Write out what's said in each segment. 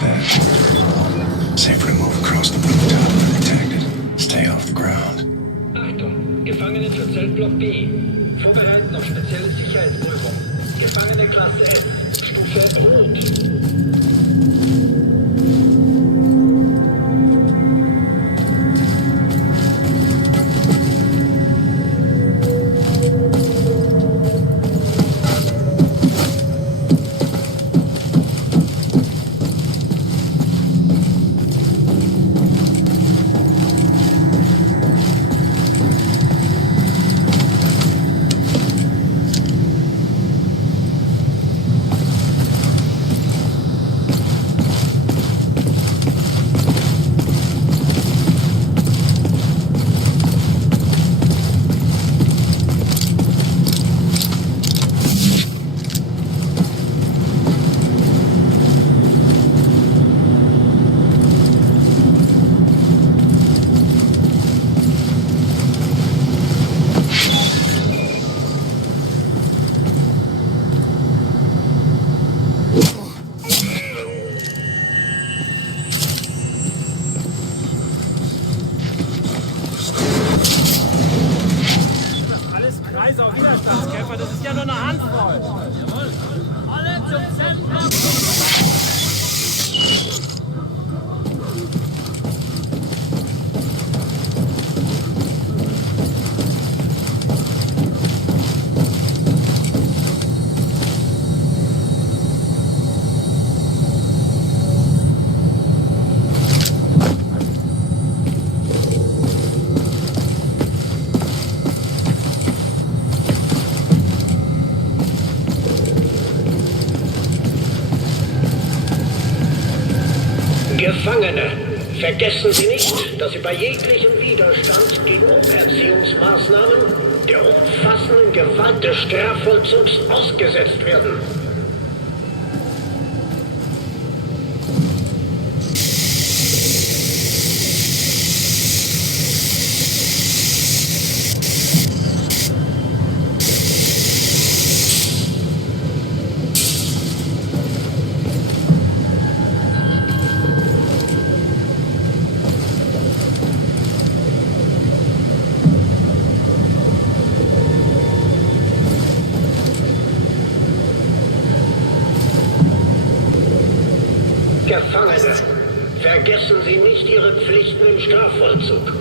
Bad. Safer to move across the rooftop undetected. Stay off the ground. Achtung, Gefangene für Zeltblock B. Vorbereiten auf spezielle Sicherheitsprüfung. Gefangene Klasse S. Stufe Rot. Gefangene, vergessen Sie nicht, dass Sie bei jeglichem Widerstand gegen Umerziehungsmaßnahmen der umfassenden Gewalt des Strafvollzugs ausgesetzt werden. Gefangene, vergessen Sie nicht Ihre Pflichten im Strafvollzug.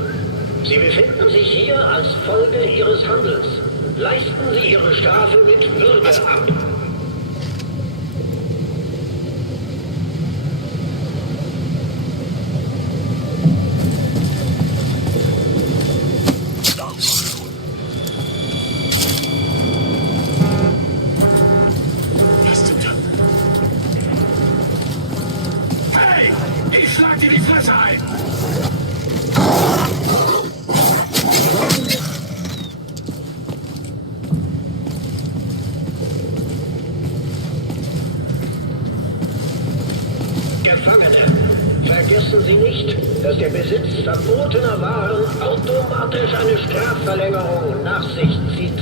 Sie befinden sich hier als Folge Ihres Handelns. Leisten Sie Ihre Strafe mit Würde ab. Vergessen Sie nicht, dass der Besitz verbotener Waren automatisch eine Strafverlängerung nach sich zieht.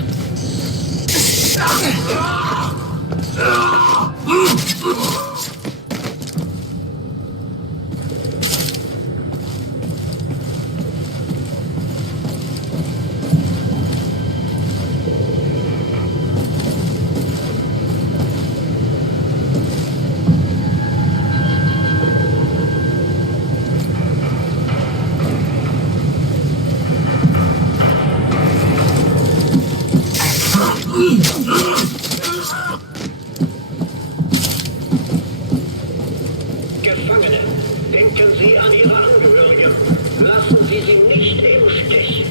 Gefangene, denken Sie an Ihre Angehörigen. Lassen Sie sie nicht im Stich.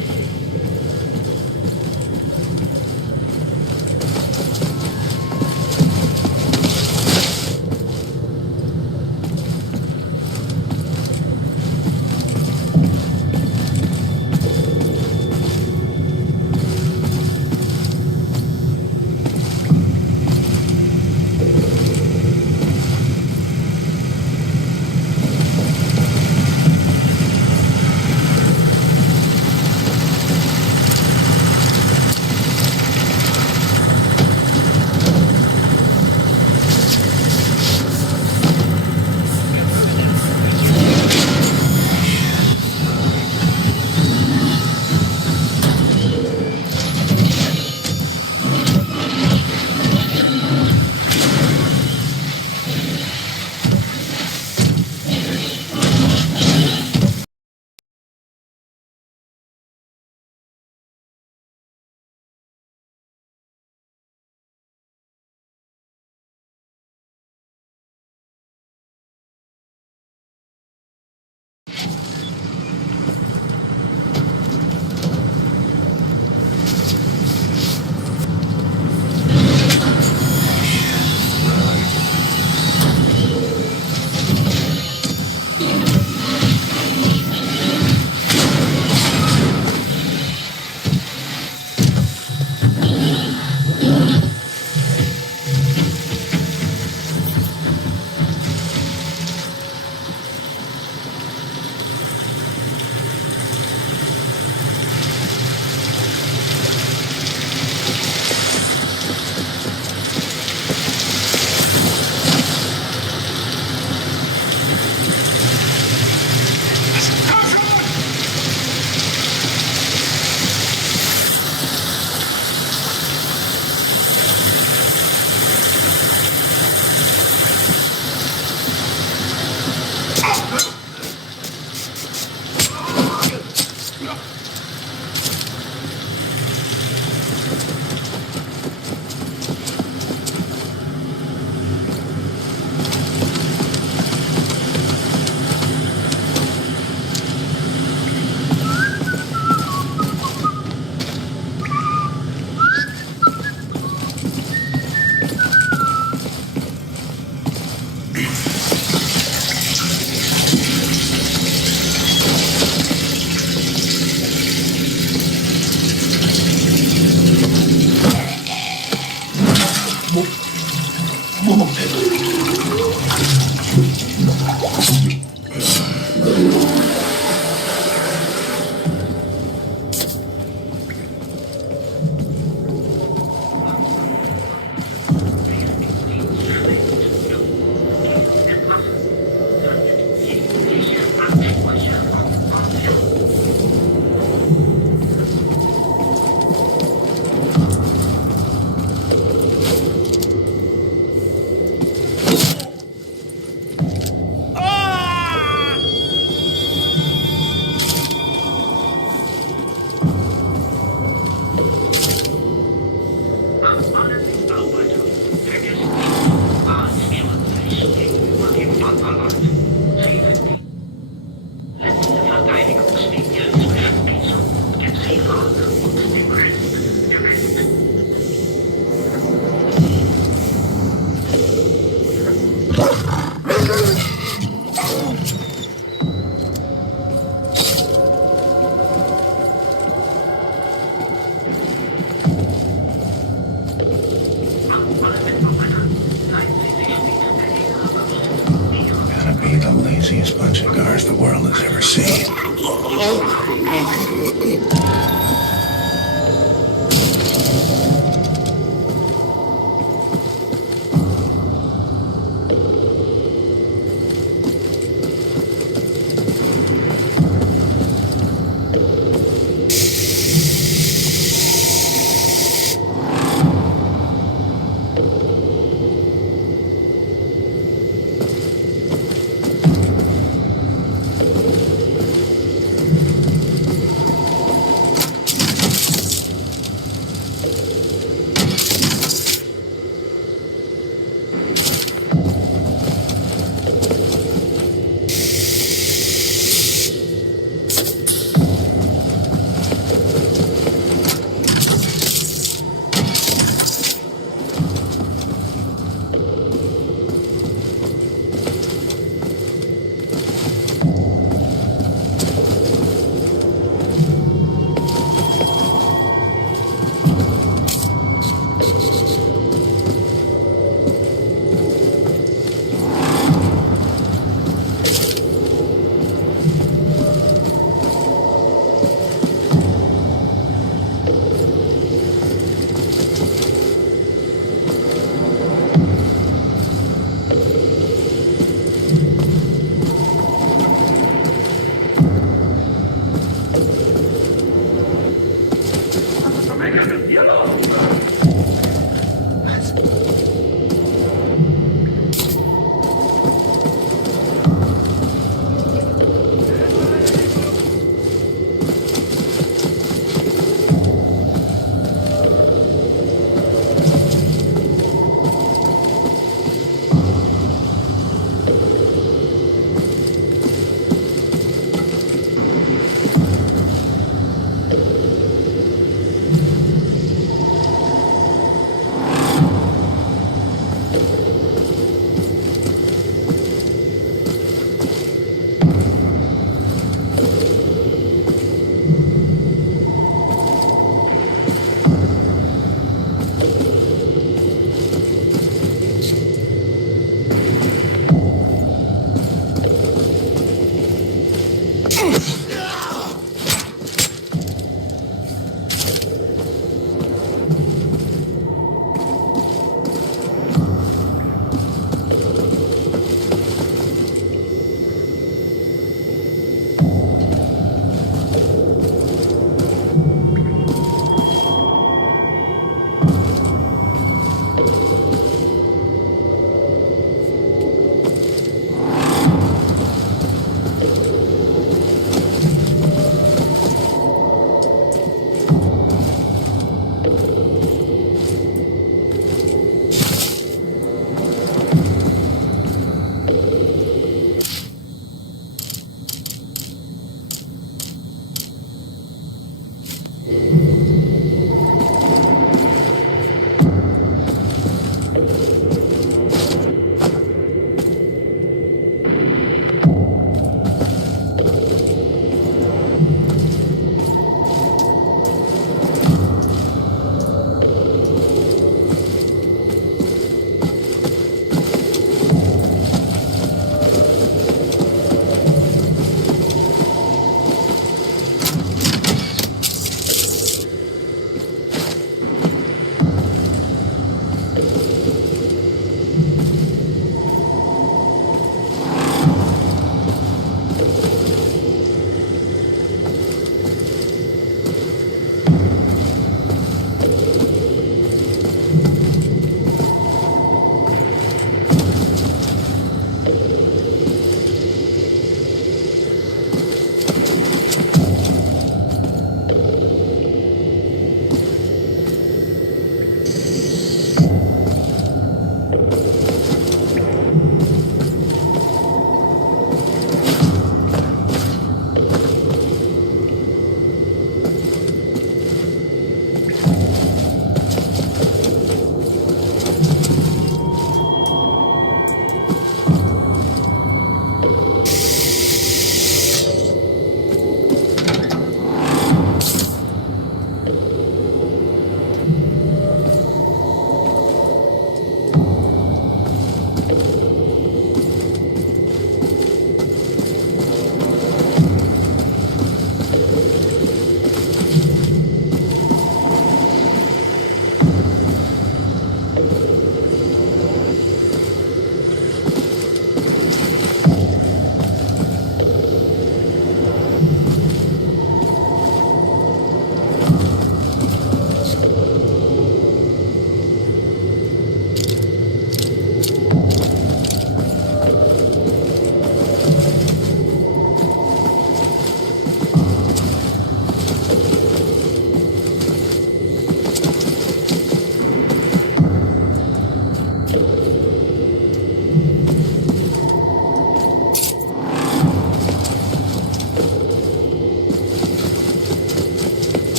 Gotta be the laziest bunch of guards the world has ever seen.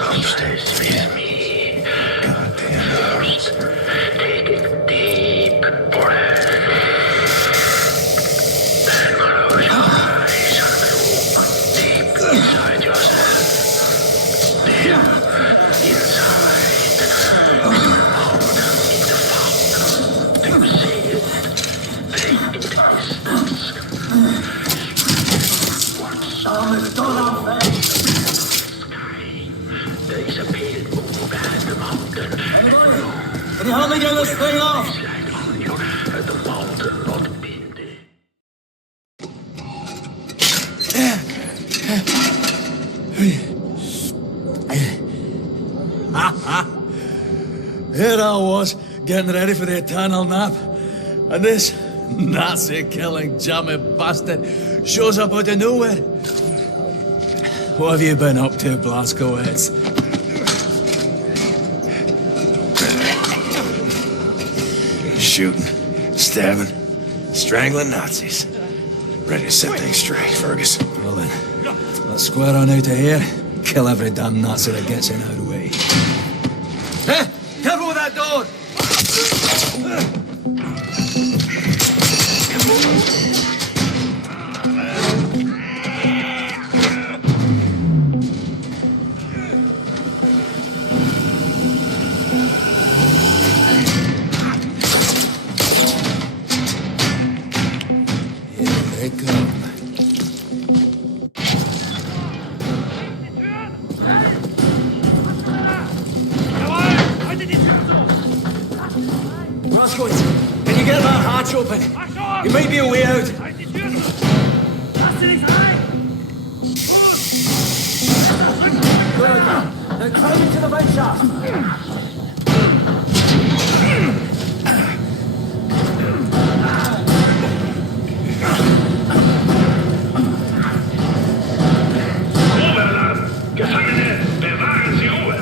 Sympathize with me. First, take a deep breath. Then close your eyes and look deep inside yourself. There, inside, the mountain in the fountain. Do you see it? Big in the distance. What's there is a pale moon behind the mountain. Can you help me get this thing off? Light on you, and the mountain not windy. Here I was, getting ready for the eternal nap. And this Nazi-killing jammy bastard shows up out of nowhere. What have you been up to, Blazkowicz? Shooting, stabbing, strangling Nazis. Ready to set things straight, Fergus. Well then, let's square on out of here. Kill every damn Nazi that gets in our way. Hey! Careful with that door! Can you get that hatch open? You might be a way out. Good. Now climb into the vent shaft. Gefangene, bewahren Sie Ruhe!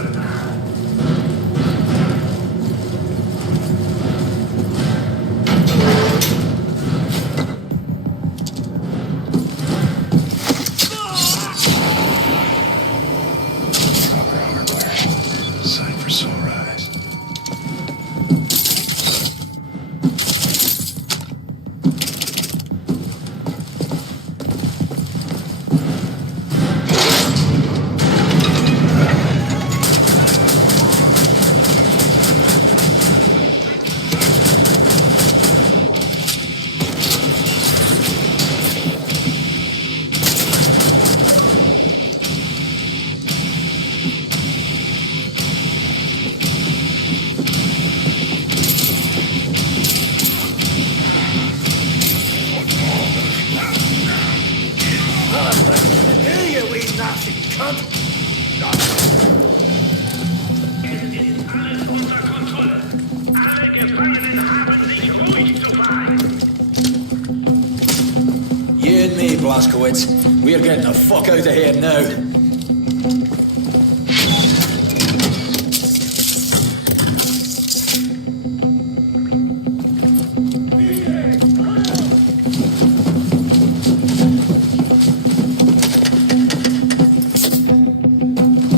Proper hardware. Sight for sore eyes. Es ist alles unter Kontrolle. Alle Gefangenen haben sich ruhig zu verhalten. You and me, Blazkowicz. We're getting the fuck out of here now.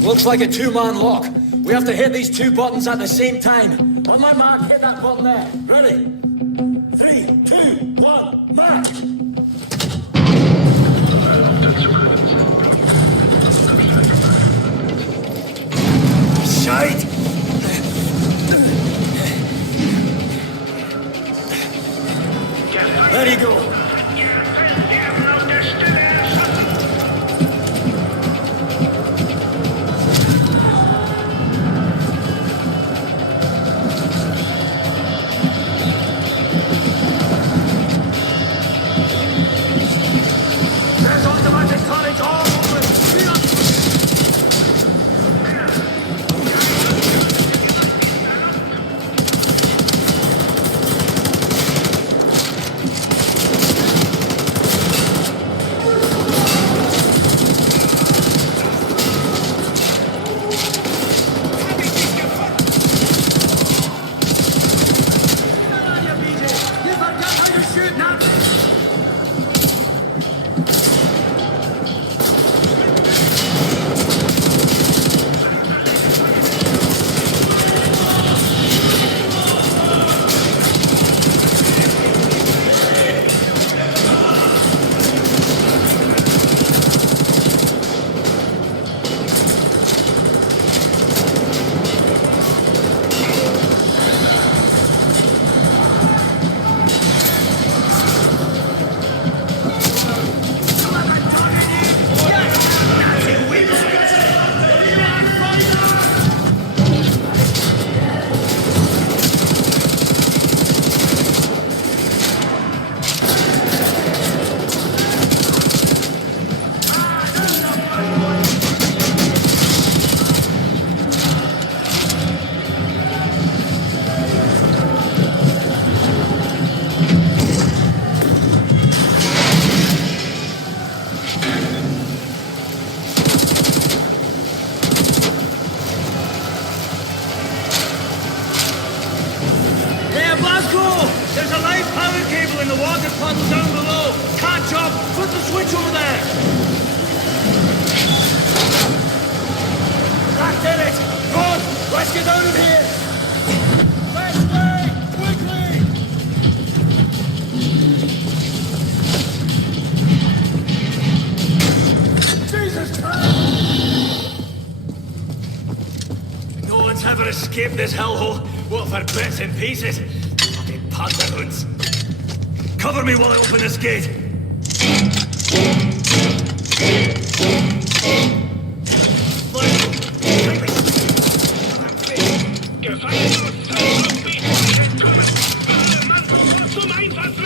Looks like a two-man lock. We have to hit these two buttons at the same time. On my mark, hit that button there. Ready? 3, 2, 1, mark! Shite! There you go. Werden auf der Stelle erschossen. There's automatic cottage all over it. There's a live power cable in the water puddle down below. Can't jump. Put the switch over there. That did it. Run. Let's get out of here. Let's way. Quickly. Jesus Christ. No one's ever escaped this hellhole. What for bits and pieces? Bloody pantaloons. Cover me while I open this gate.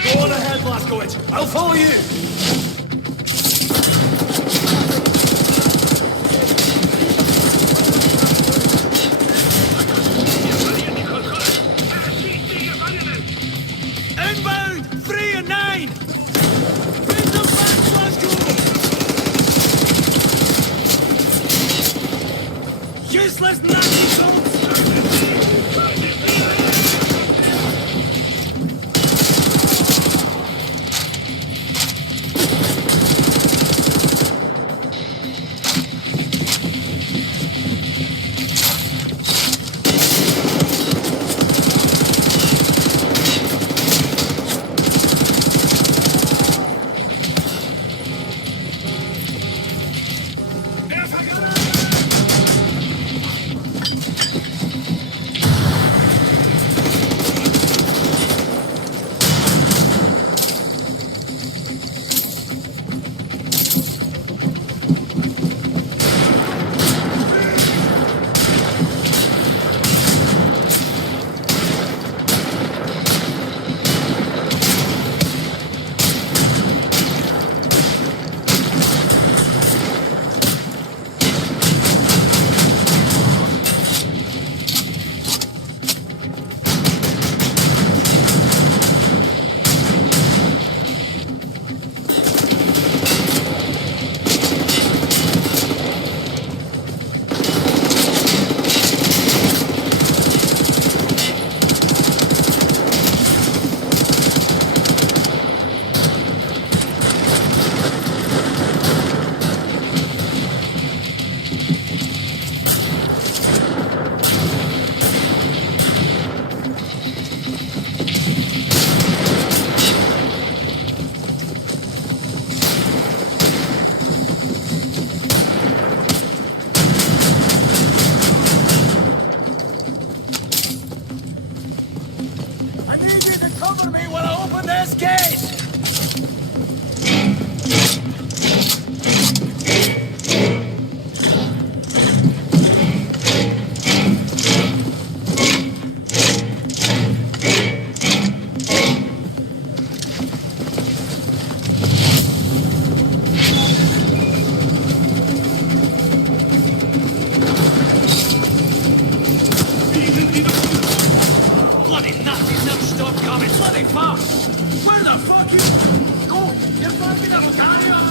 Go on ahead, Blazkowicz. I'll follow you. Inbound! 3 and 9! Bring them back, Blazkowicz! Useless Nazis! Cover me while I open this gate! Bloody Nazis never stop coming! Bloody fast! Where the fuck you... Oh, you're fucking up, carry on!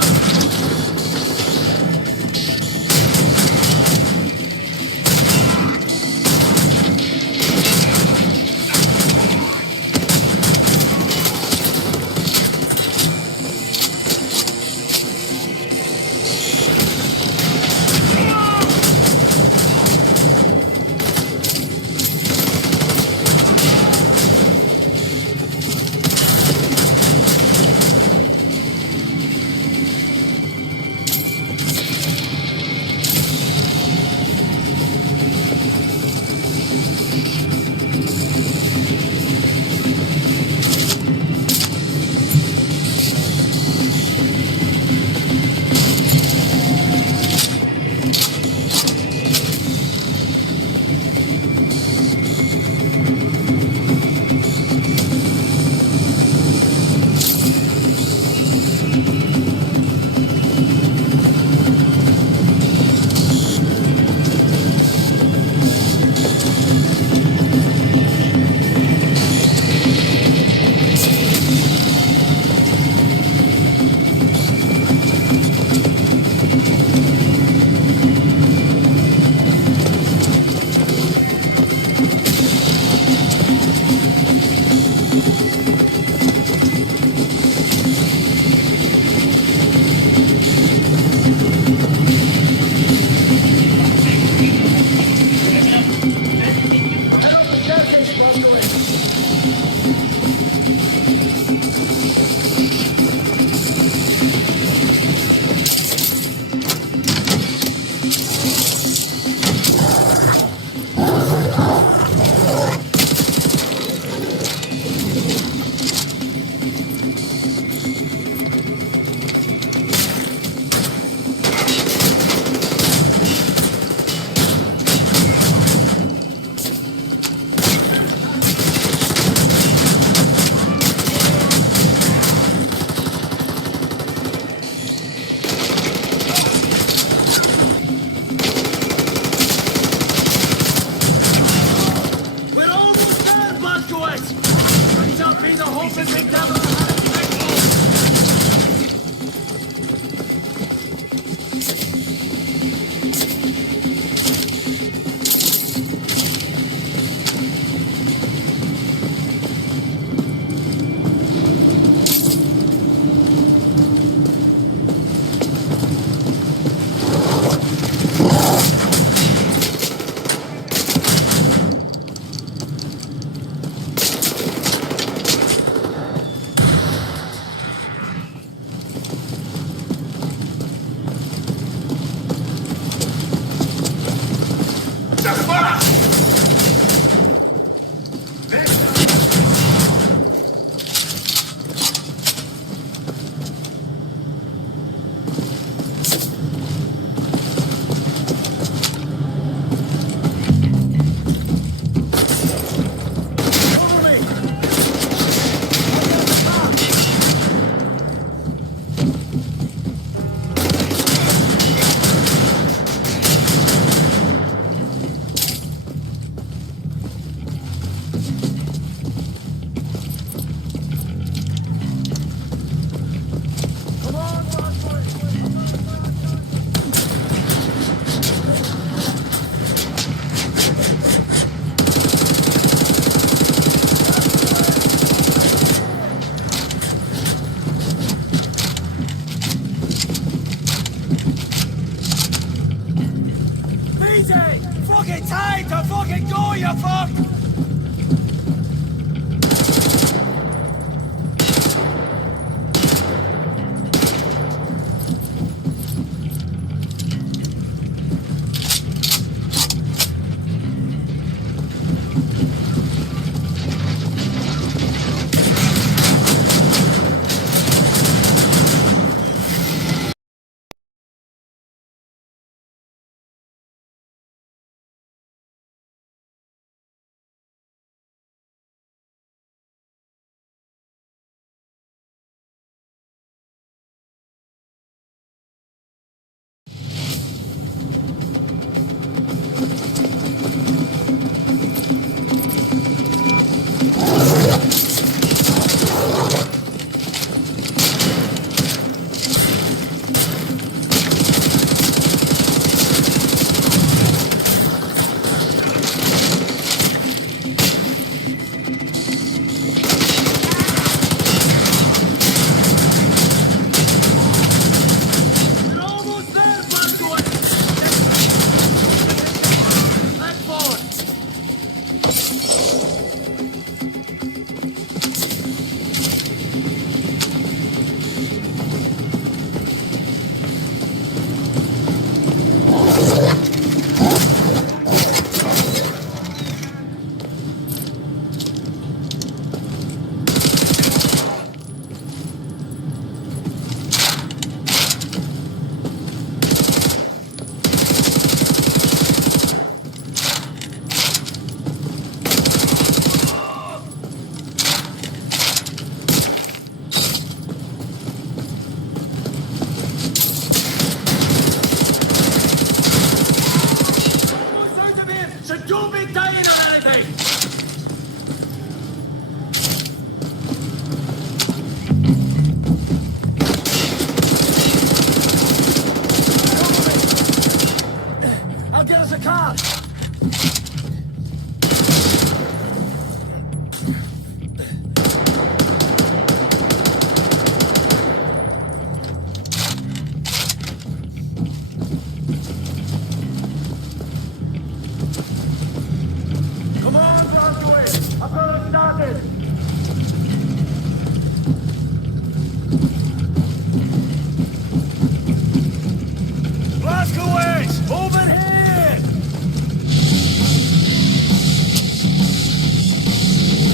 Blazkowicz! Over here!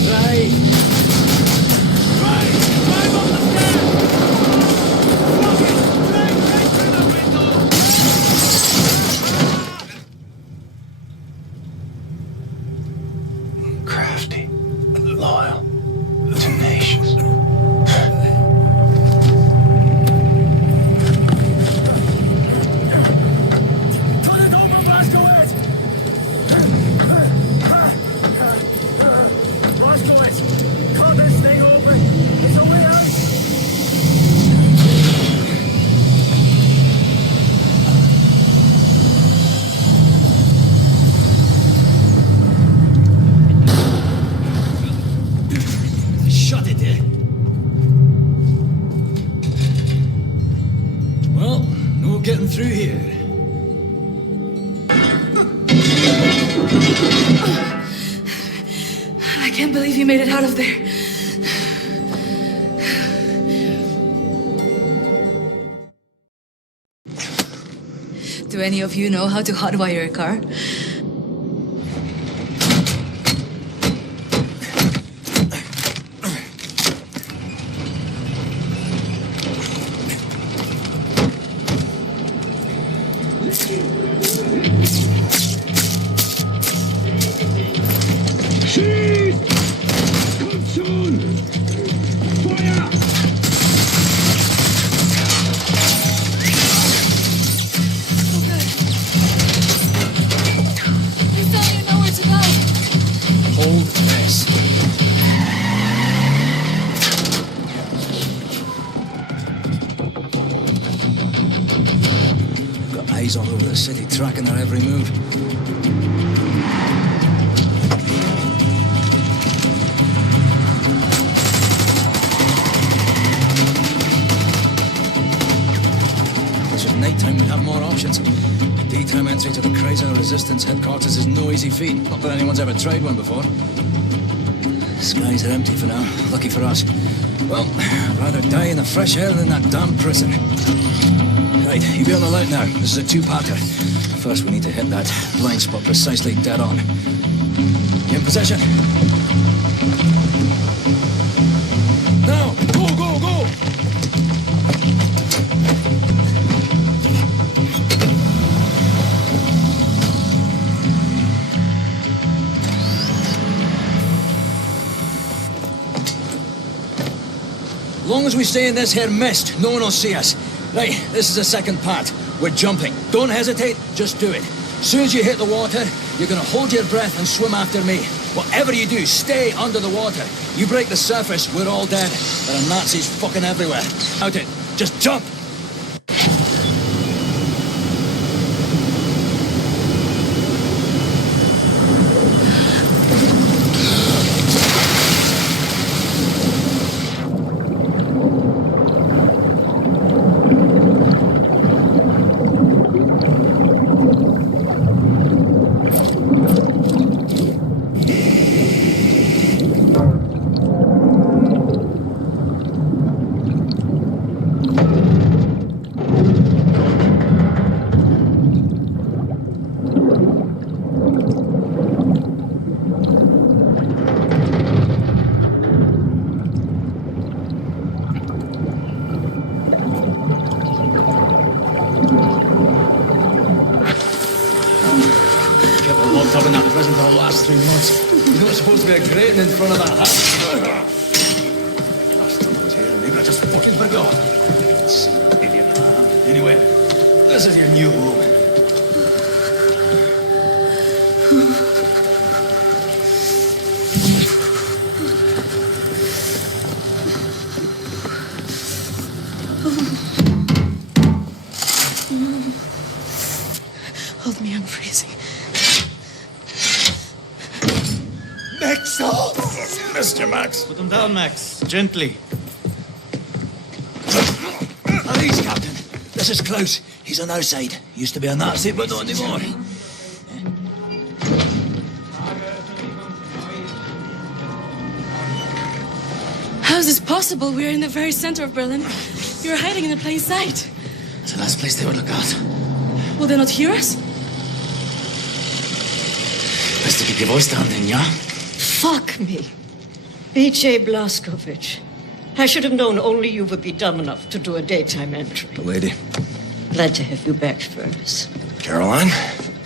Right. Right! Climb up the stairs! Fuck it! Right through the window! Crafty, loyal, tenacious. Shut it, eh? Well, no getting through here. I can't believe you made it out of there. Do any of you know how to hotwire a car? Eyes all over the city, tracking our every move. This was nighttime, we'd have more options. Daytime entry to the Chrysler is resistance headquarters is no easy feat. Not that anyone's ever tried one before. Skies are empty for now. Lucky for us. Well, I'd rather die in the fresh air than that damn prison. Right, you be on the alert now. This is a two-parter. First, we need to hit that blind spot precisely dead on. You in position? Now! Go, go, go! As long as we stay in this here mist, no one will see us. Right, this is the second part. We're jumping. Don't hesitate, just do it. As soon as you hit the water, you're gonna hold your breath and swim after me. Whatever you do, stay under the water. You break the surface, we're all dead. There are Nazis fucking everywhere. Out it. Just jump! Locked up in that prison for the last 3 months. You're not supposed to be a grating in front of that house. Last time I was here, maybe I just fucking forgot. Idiot. Anyway, this is your new home. Hold me, I'm freezing. Max! Oh, Mr. Max. Put him down, Max. Gently. Please, Captain. This is Klaus. He's on our side. Used to be a Nazi, but not anymore. How is this possible? We're in the very center of Berlin. You're hiding in a plain sight. It's the last place they would look out. Will they not hear us? Best to keep your voice down then, yeah? Fuck me. B.J. Blazkowicz. I should have known only you would be dumb enough to do a daytime entry. The lady. Glad to have you back, Furnace. Caroline,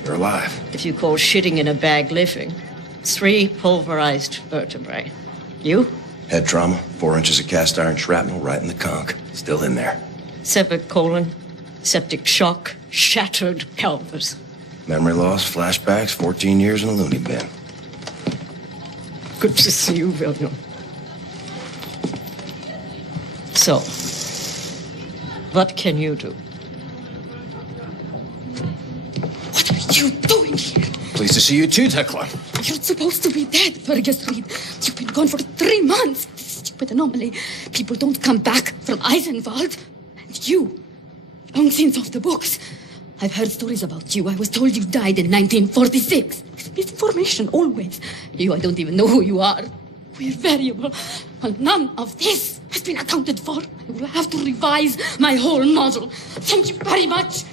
you're alive. If you call shitting in a bag living, 3 pulverized vertebrae. You? Head trauma, 4 inches of cast iron shrapnel right in the conch. Still in there. Severed colon, septic shock, shattered pelvis. Memory loss, flashbacks, 14 years in a loony bin. Good to see you, William. So, what can you do? What are you doing here? Pleased to see you too, Tekla. You're supposed to be dead, Fergus Reed. You've been gone for 3 months. This stupid anomaly. People don't come back from Eisenwald. And you, long since off the books. I've heard stories about you. I was told you died in 1946. Misinformation, always. I don't even know who you are. We're variable. Well, none of this has been accounted for. I will have to revise my whole model. Thank you very much.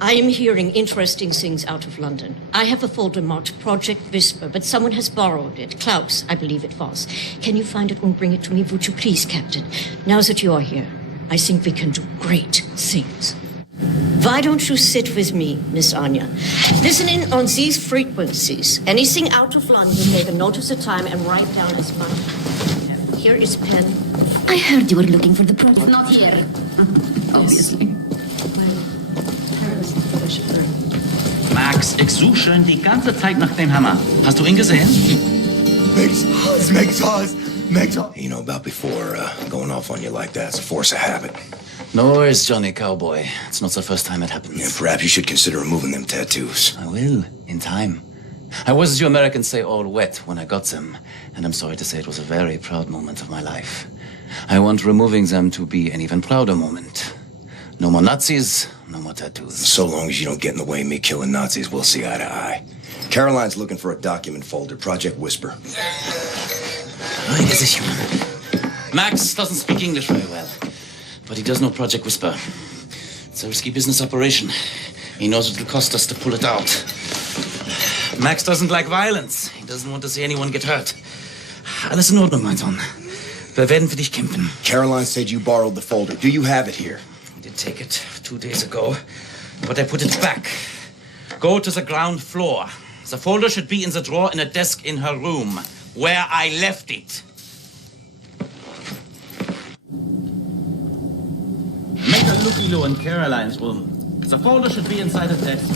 I am hearing interesting things out of London. I have a folder marked Project Whisper, but someone has borrowed it. Klaus, I believe it was. Can you find it and bring it to me, would you please, Captain? Now that you are here, I think we can do great things. Why don't you sit with me, Miss Anya? Listen in on these frequencies. Anything out of London, make a note of the time and write down as much. Here is a pen. I heard you were looking for the project. Not here. Obviously. Max, ich suche schon die ganze Zeit nach dem Hammer. Hast du ihn gesehen? You know, about before going off on you like that, it's a force of habit. No worries, Johnny Cowboy. It's not the first time it happens. Yeah, perhaps you should consider removing them tattoos. I will, in time. I was, as you Americans say, all wet when I got them. And I'm sorry to say it was a very proud moment of my life. I want removing them to be an even prouder moment. No more Nazis, No more tattoos. So long as you don't get in the way of me killing Nazis, we'll see eye to eye. Caroline's looking for a document folder, Project Whisper. Is it human? Max doesn't speak English very well, but he does know Project Whisper. It's a risky business operation. He knows what it'll cost us to pull it out. Max doesn't like violence. He doesn't want to see anyone get hurt. Alles in Ordnung, mein Sohn. Wir werden für dich kämpfen. Caroline said you borrowed the folder. Do you have it here? I did take it 2 days ago, but I put it back. Go to the ground floor. The folder should be in the drawer in a desk in her room, where I left it. Make a looky-loo in Caroline's room. The folder should be inside the desk.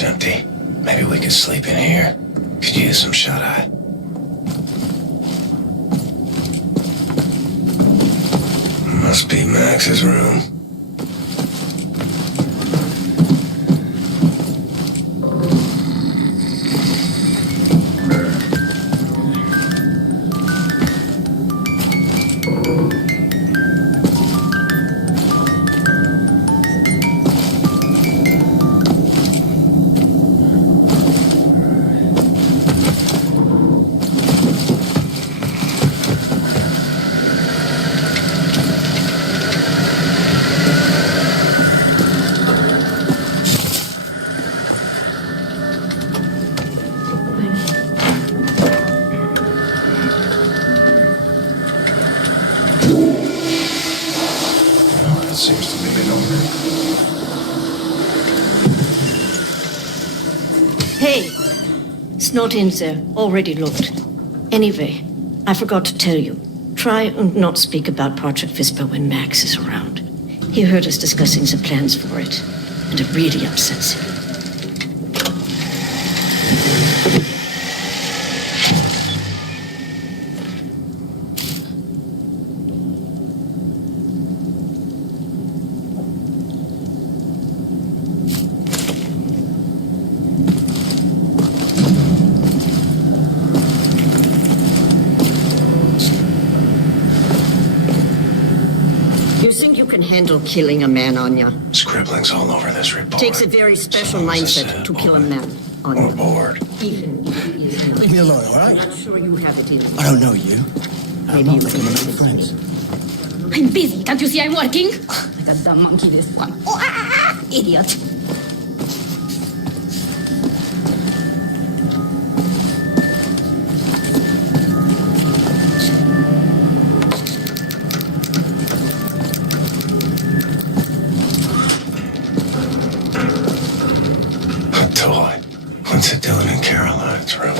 Empty. Maybe we could sleep in here. Could use some shut-eye. Must be Max's room. Seems to be an owner. Hey, it's not in there. Already looked. Anyway, I forgot to tell you. Try and not speak about Project Whisper when Max is around. He heard us discussing the plans for it, and it really upsets him. Handle killing a man, Anya. Scribblings all over this report. Takes a very special mindset to kill a man, Anya. Or bored. Even if he is not. Leave me alone, all I'm right? not sure you have it in. I don't know you. Maybe you Looking at my friends. I'm busy. Can't you see I'm working? Like a dumb monkey, this one. Oh, idiot. What's it doing in Caroline's room?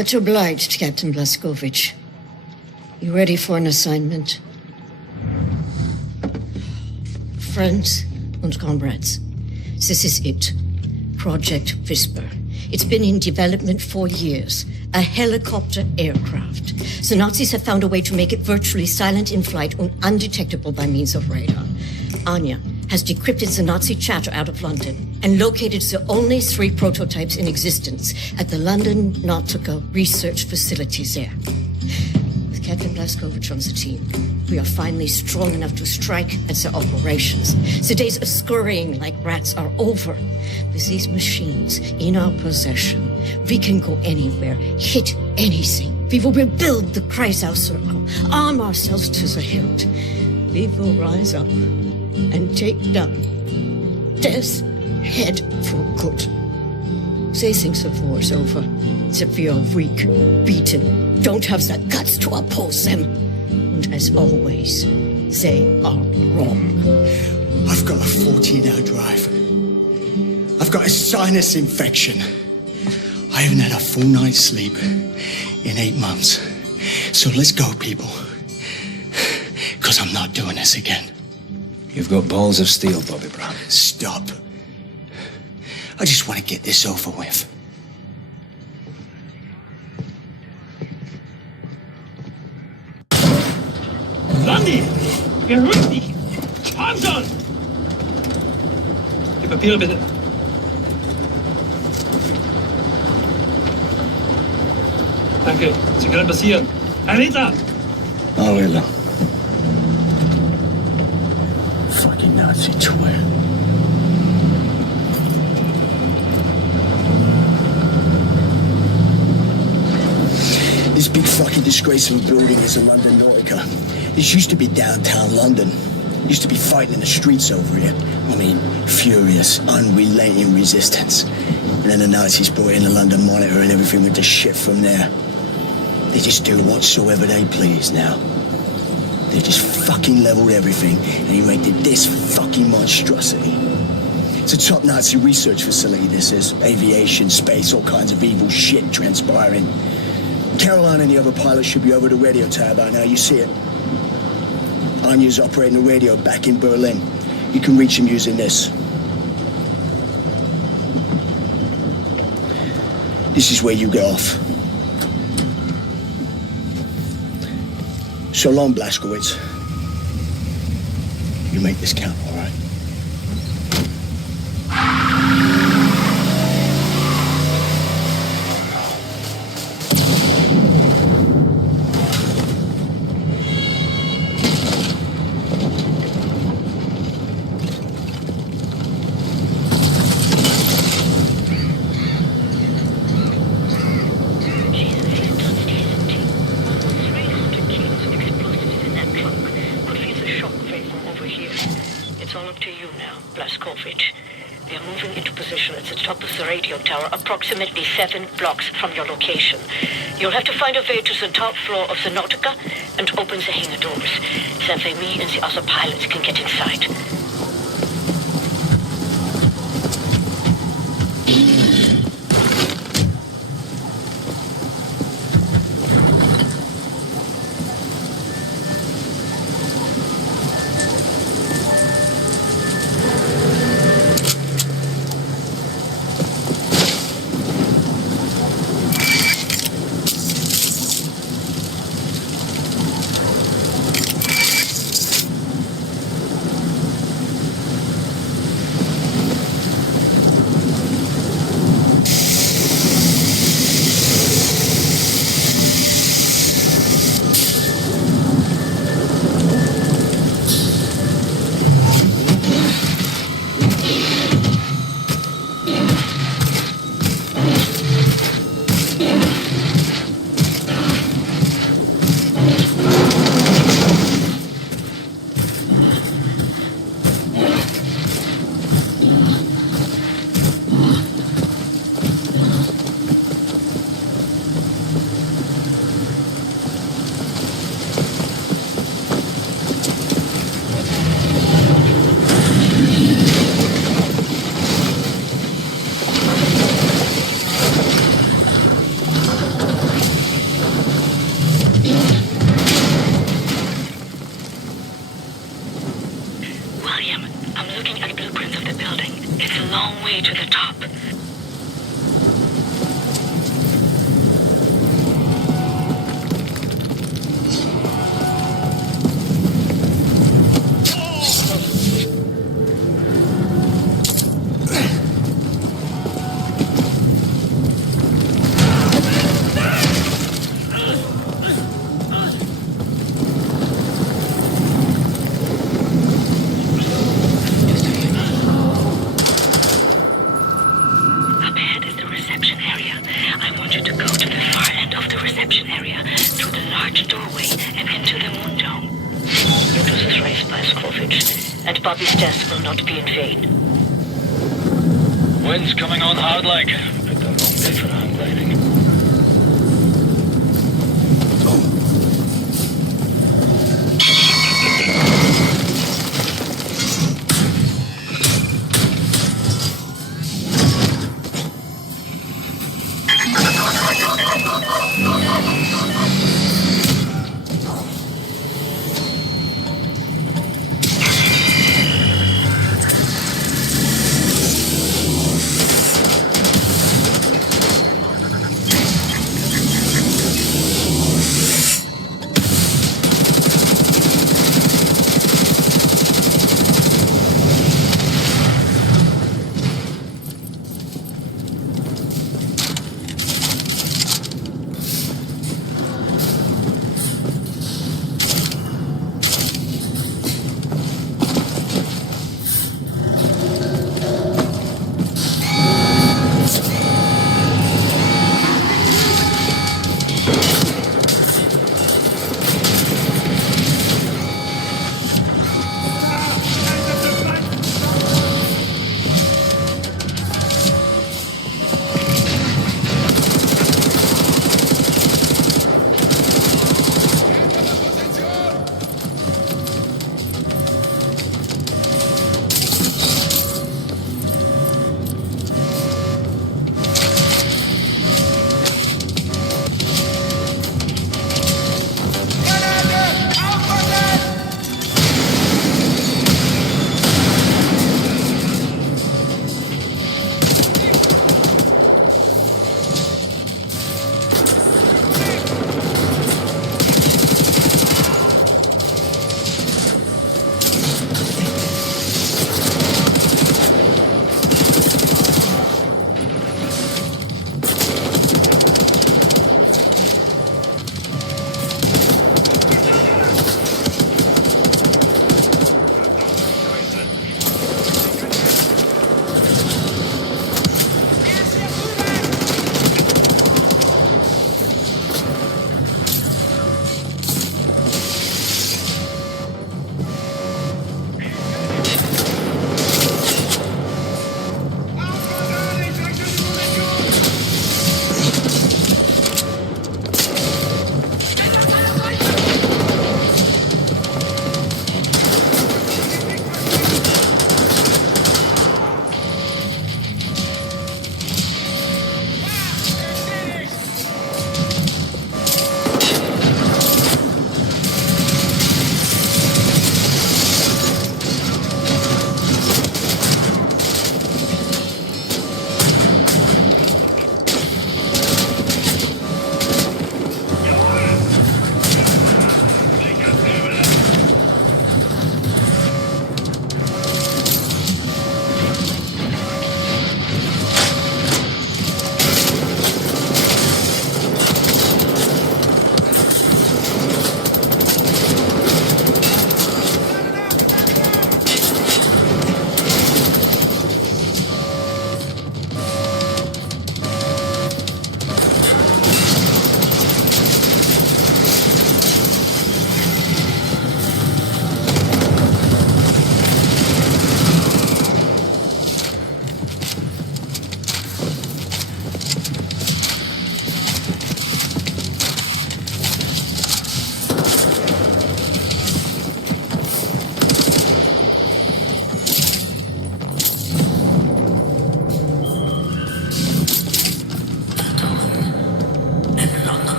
Much obliged, Captain Blazkowicz. You ready for an assignment? Friends and comrades, this is it. Project Whisper. It's been in development for years. A helicopter aircraft. The Nazis have found a way to make it virtually silent in flight and undetectable by means of radar. Anya has decrypted the Nazi chatter out of London and located the only 3 prototypes in existence at the London Nautica research facilities there. With Captain Blazkowicz on the team, we are finally strong enough to strike at the operations. The days of scurrying like rats are over. With these machines in our possession, we can go anywhere, hit anything. We will rebuild the Kreisau Circle, arm ourselves to the hilt. We will rise up and take down death's head for good. They think the war's over, that we are weak, beaten, don't have the guts to oppose them. And as always, they are wrong. I've got a 14-hour drive. I've got a sinus infection. I haven't had a full night's sleep in 8 months. So let's go, people. Because I'm not doing this again. You've got balls of steel, Bobby Brown. Stop. I just want to get this over with. Landy! Beruhig dich! Komm schon! Die Papiere bitte. Danke, Sie können passieren. Herr Ritter! Arilla. Fucking Nazi twat. This big fucking disgrace of a building is a London Nautica. This used to be downtown London. Used to be fighting in the streets over here. I mean, furious, unrelenting resistance. And then the Nazis brought in the London Monitor and everything went to shit from there. They just do whatsoever they please now. They just fucking leveled everything and erected this fucking monstrosity. It's a top Nazi research facility, this is. Aviation, space, all kinds of evil shit transpiring. Caroline and the other pilots should be over the radio tower by now, you see it. Anya's operating the radio back in Berlin. You can reach him using this. This is where you get off. So long, Blazkowicz. You make this count, all right? Approximately 7 blocks from your location. You'll have to find a way to the top floor of the Nautica and open the hangar doors. That way me and the other pilots can get inside. Blazkowicz, and Bobby's death will not be in vain. Wind's coming on hard like. Picked the wrong day for hang gliding.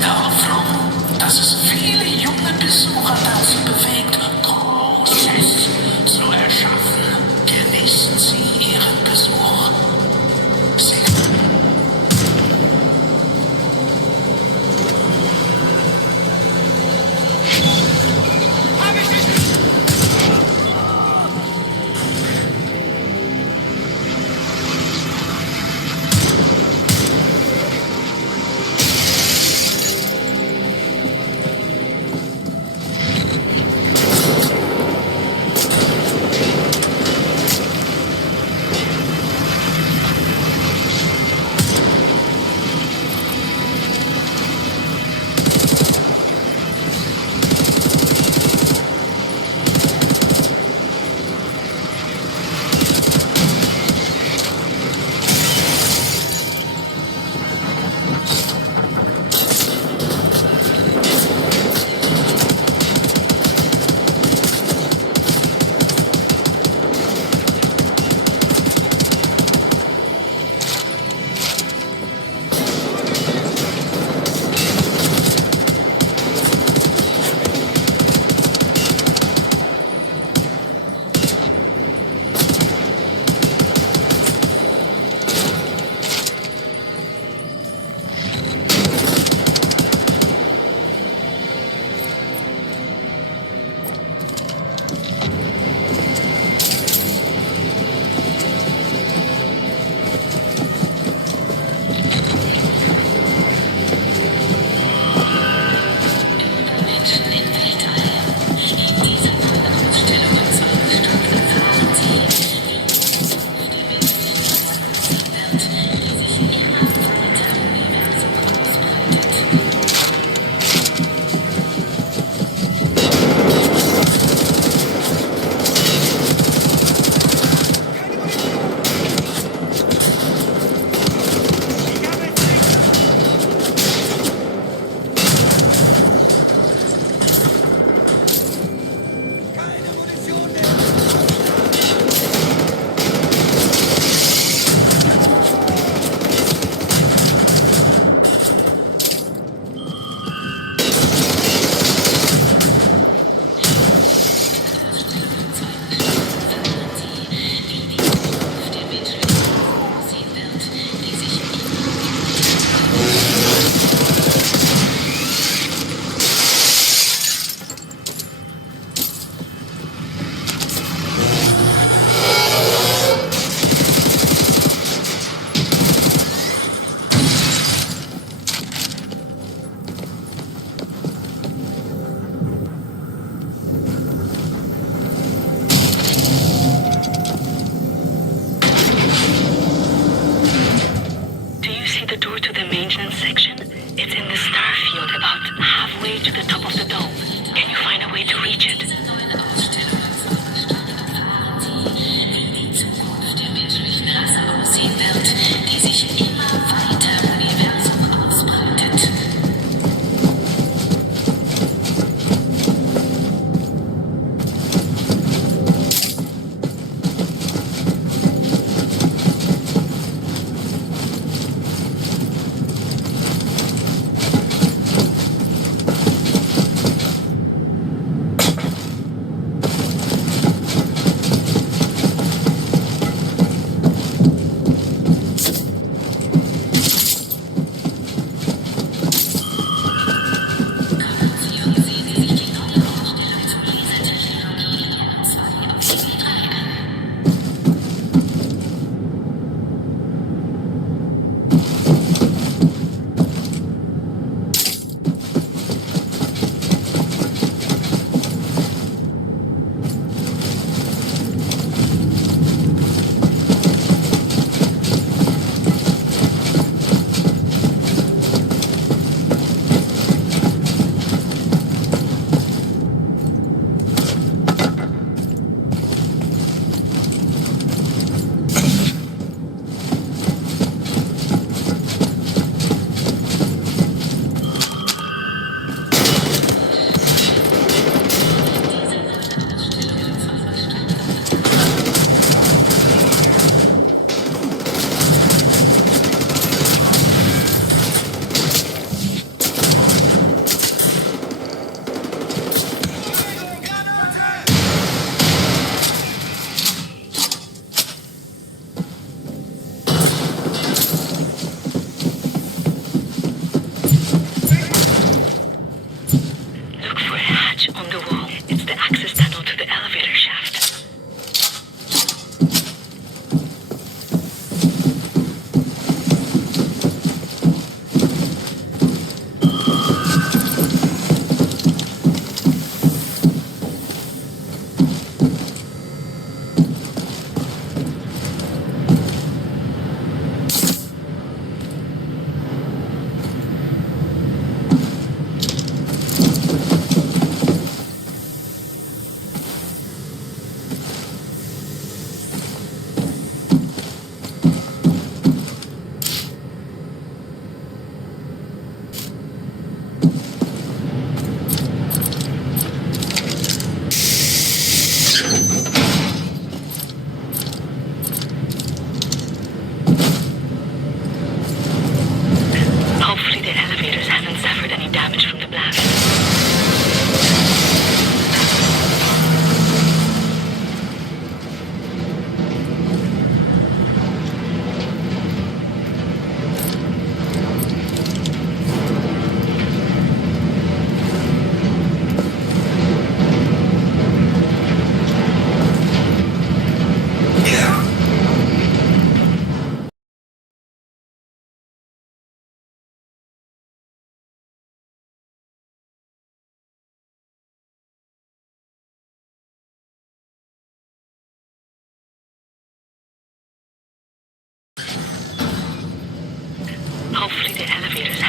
der Hoffnung, dass es viele junge Besucher dazu bewegt, Großes zu erschaffen. Genießen Sie Ihren Besuch.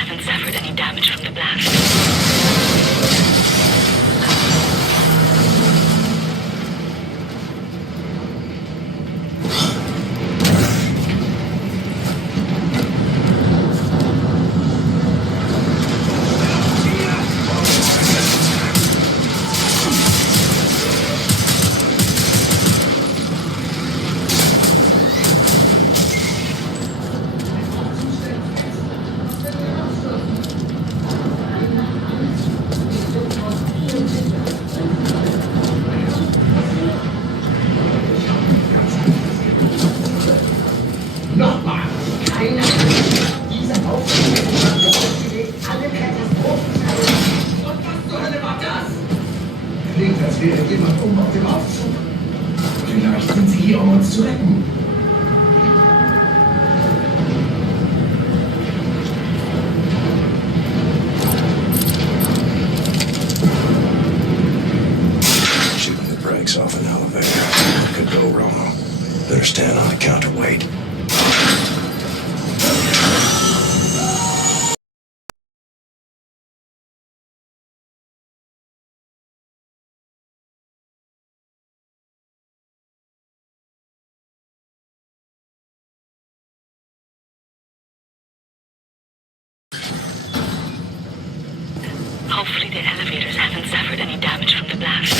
haven't suffered any damage from the blast. Nochmal! Keine Diese Aufgabe alle Katastrophen. Und was zur Hölle war das? Klingt, als wäre jemand auf dem Aufzug. Vielleicht sind sie hier, um uns zu retten. Shooting the brakes off an elevator. Could go wrong. Better stand on the counterweight. Hopefully the elevators haven't suffered any damage from the blast.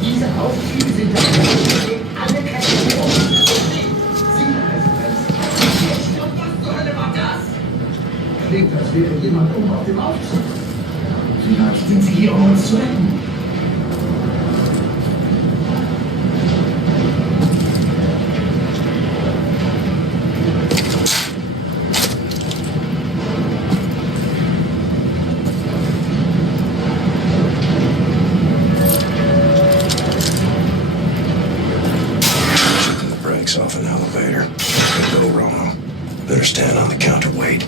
Diese Aufzüge sind alle Katastrophen. Und was zur Hölle war das? Klingt, als wäre jemand auf dem Aufzug. Vielleicht sind sie hier, um uns zu retten. Shooting the brakes off an elevator. Could go wrong. Better stand on the counterweight.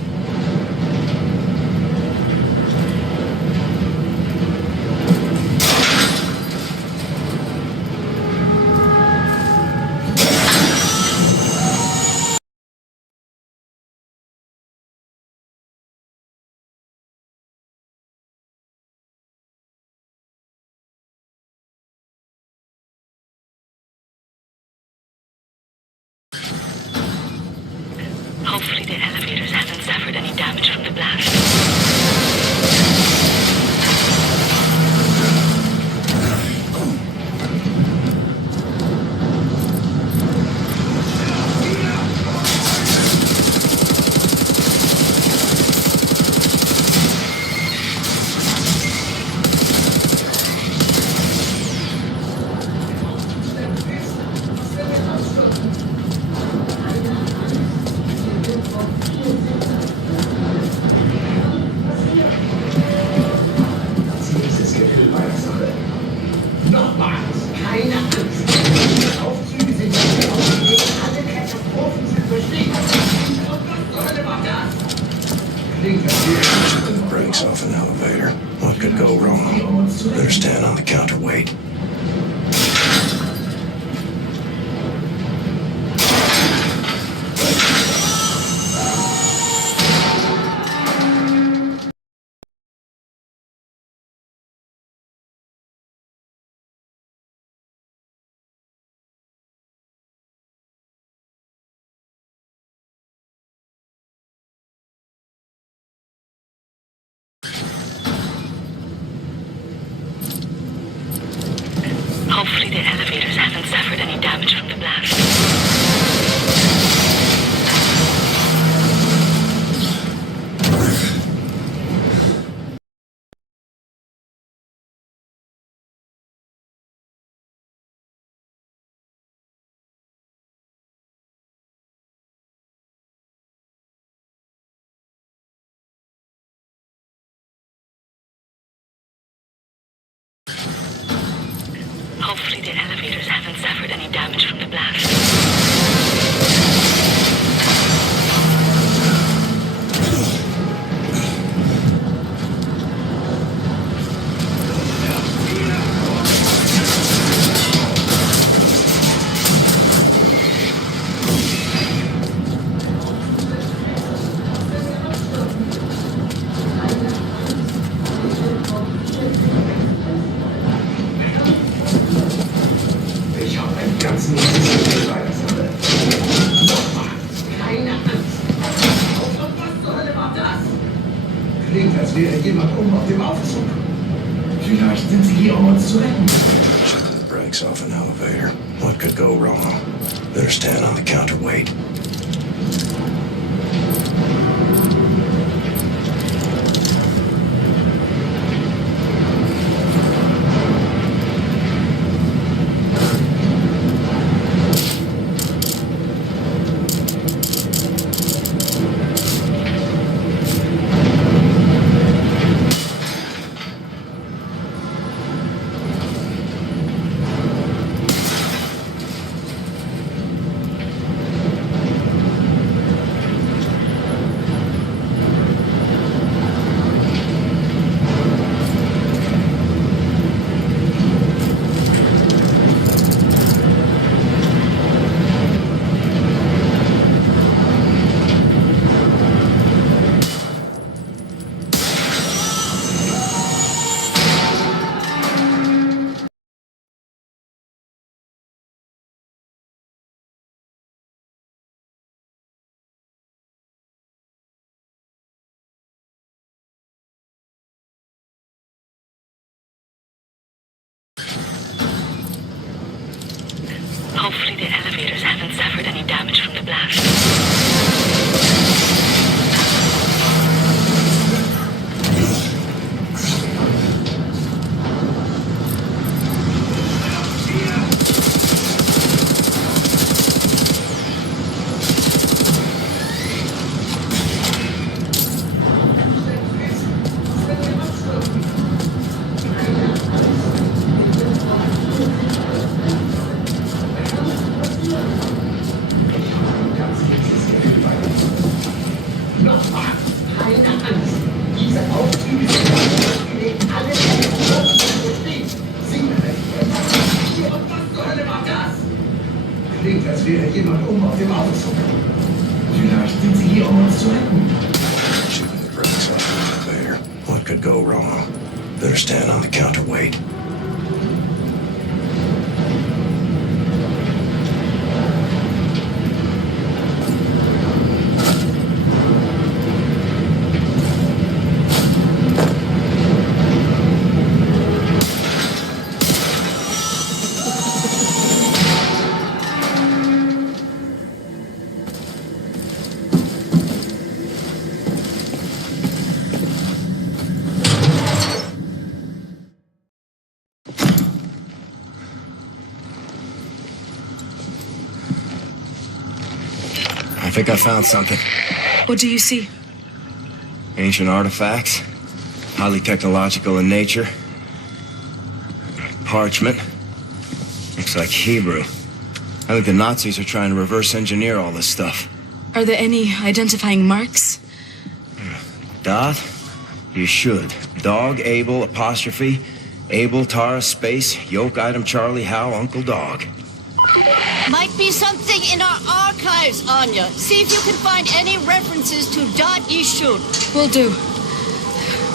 Hopefully the elevators haven't suffered suffered any damage from the blast. Ich habe einen ganzen Sache. Nochmal, keine Angst. Und was zur Hölle war das? Klingt, als wäre jemand oben auf dem Aufzug. Vielleicht sind sie hier, um uns zu retten. Shooting the brakes off an elevator. What could go wrong? Better stand on the counterweight. Hopefully the elevators haven't suffered any damage from the blast. Nochmal, keine Angst. Diese Aufzüge sind alle stehen. Sieh mal, und was zur Hölle war das? Klingt, als wäre jemand oben auf dem Aufzug. Vielleicht sind sie hier, um uns zu retten. Shooting the brakes off an elevator. What could go wrong? Better stand on the counterweight. I think I found something. What do you see? Ancient artifacts. Highly technological in nature. Parchment. Looks like Hebrew. I think the Nazis are trying to reverse engineer all this stuff. Are there any identifying marks? Dot? You should. Dog, Abel, apostrophe. Abel, Tara, space, yoke, item, Charlie, Hal, Uncle Dog. Might be something in our archives, Anya. See if you can find any references to Dot Yishud. Will do.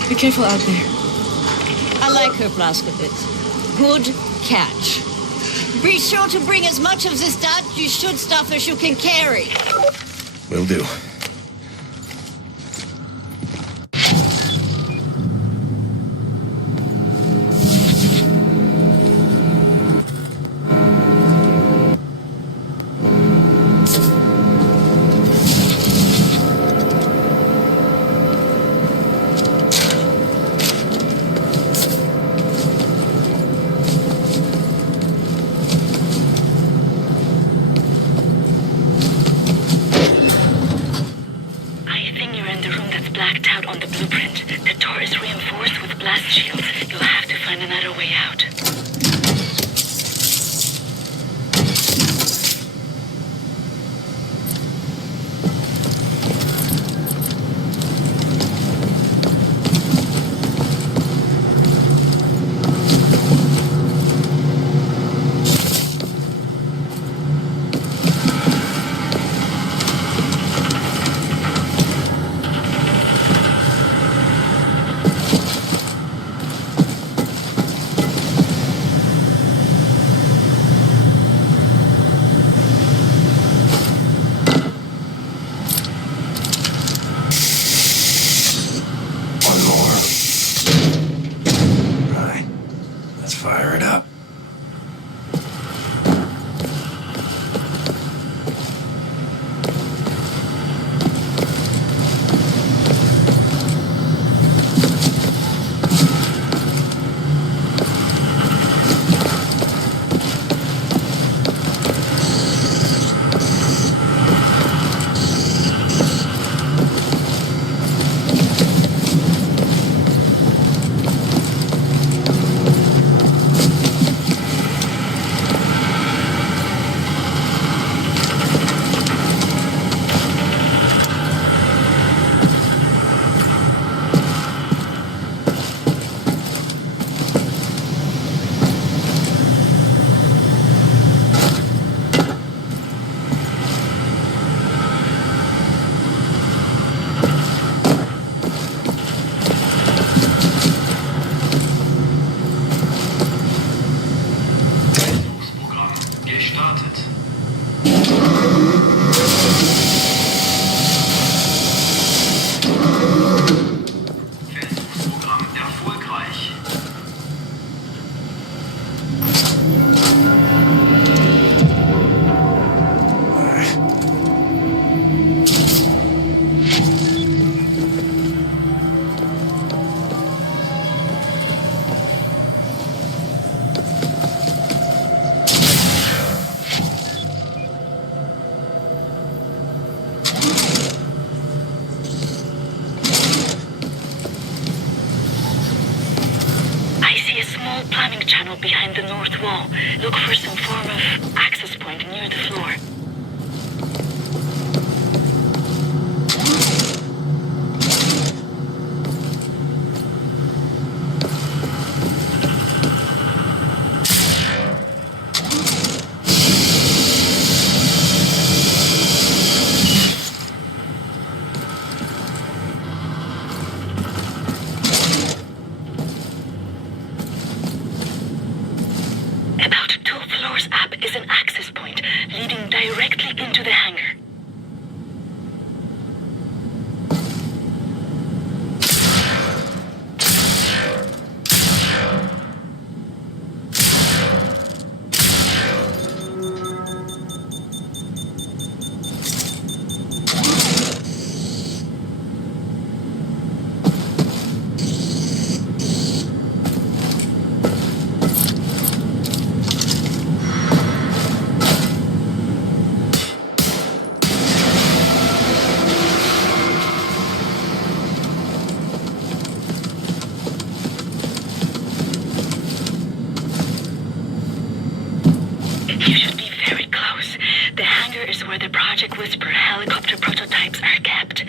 Be careful out there. I like her, Blazkowicz. Good catch. Be sure to bring as much of this Dot Yishud stuff as you can carry. Will do. blacked out on the blueprint. The door is reinforced with blast shields. You'll have to find another way out. Gestartet. Versuchsprogramm erfolgreich. I see a small plumbing channel behind the north wall. Look for some form of access point near the floor. About 2 floors up is an access point leading directly into the hangar. You should be very close. The hangar is where the Project Whisper helicopter prototypes are kept.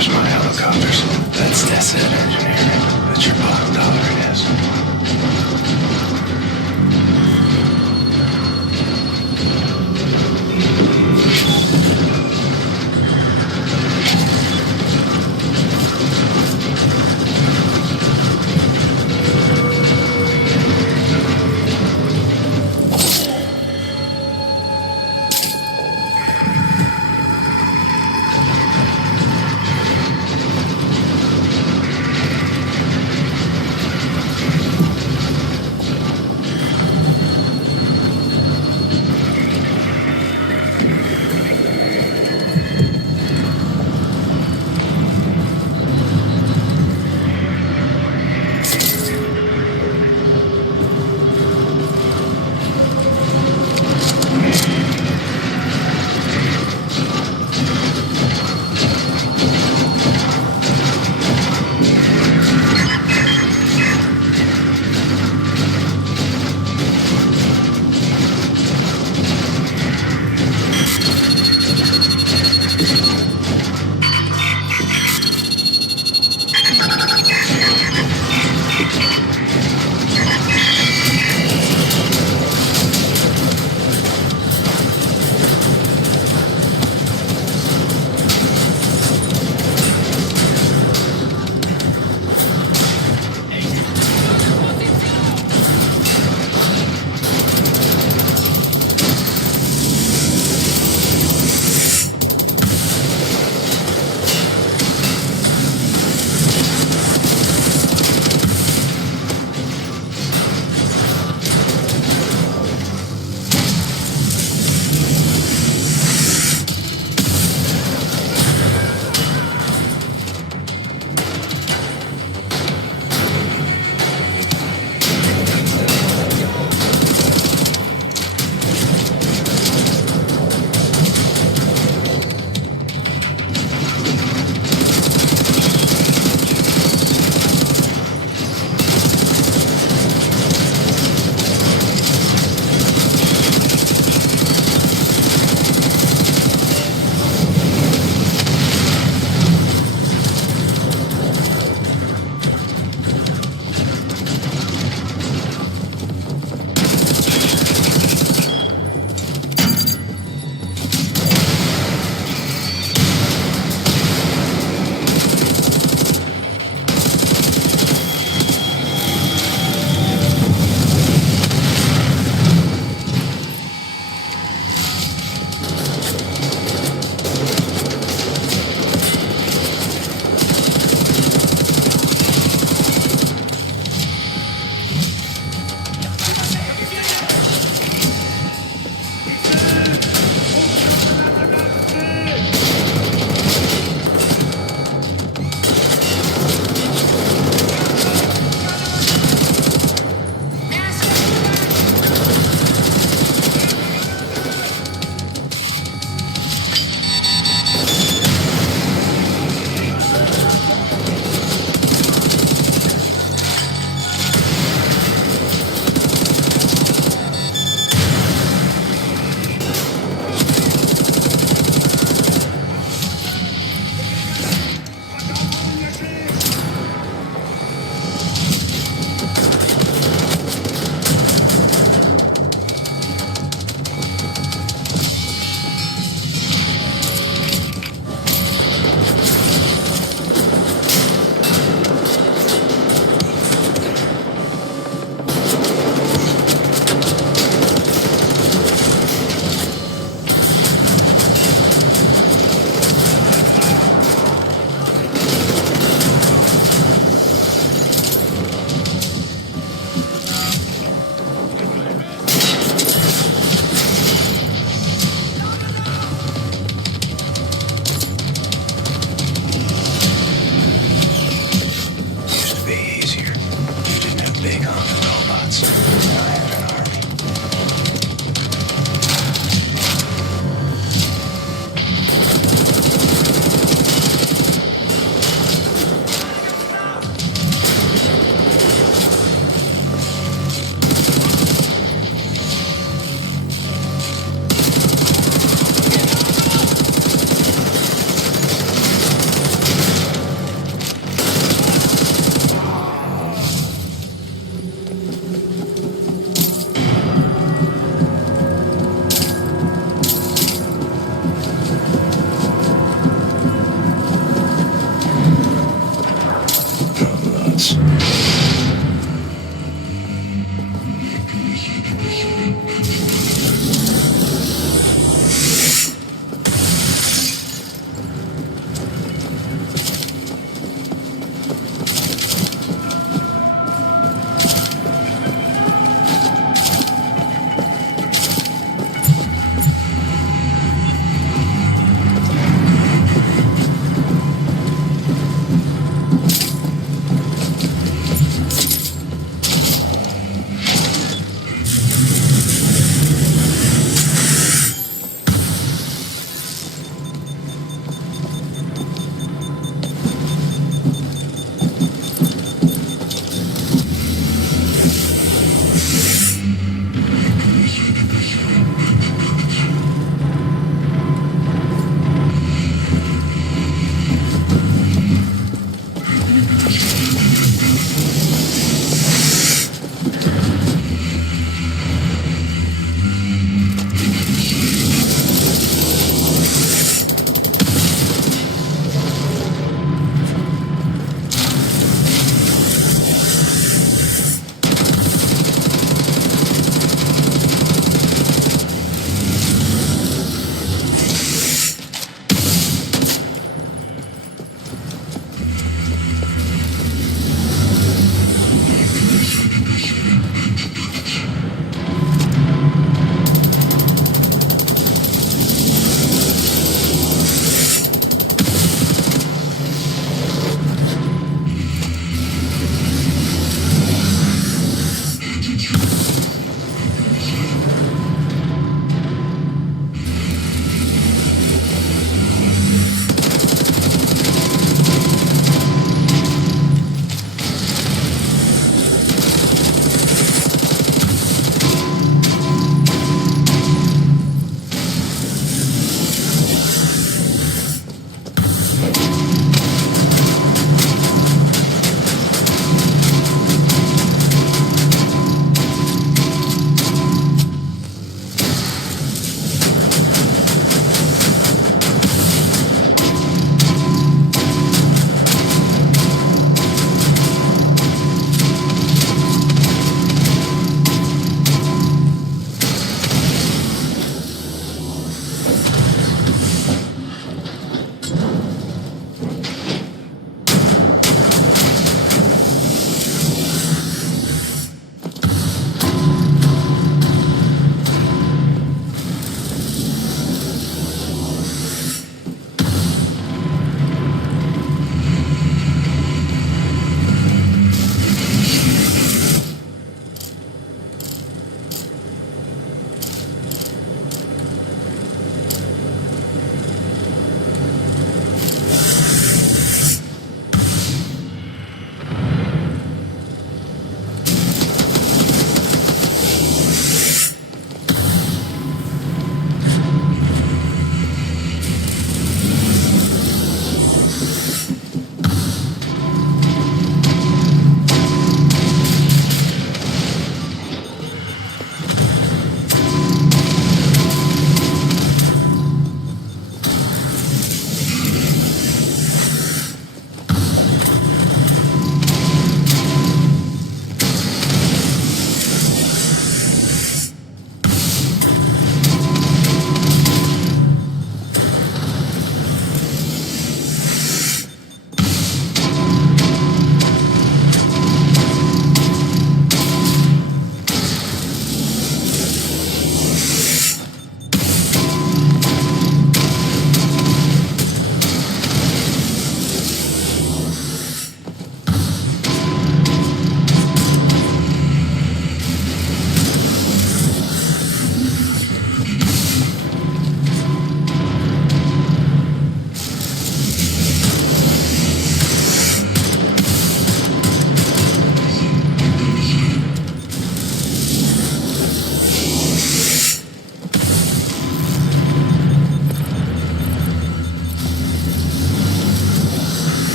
crash my helicopters. That's it, engineering. That's your bottom dollar, it is.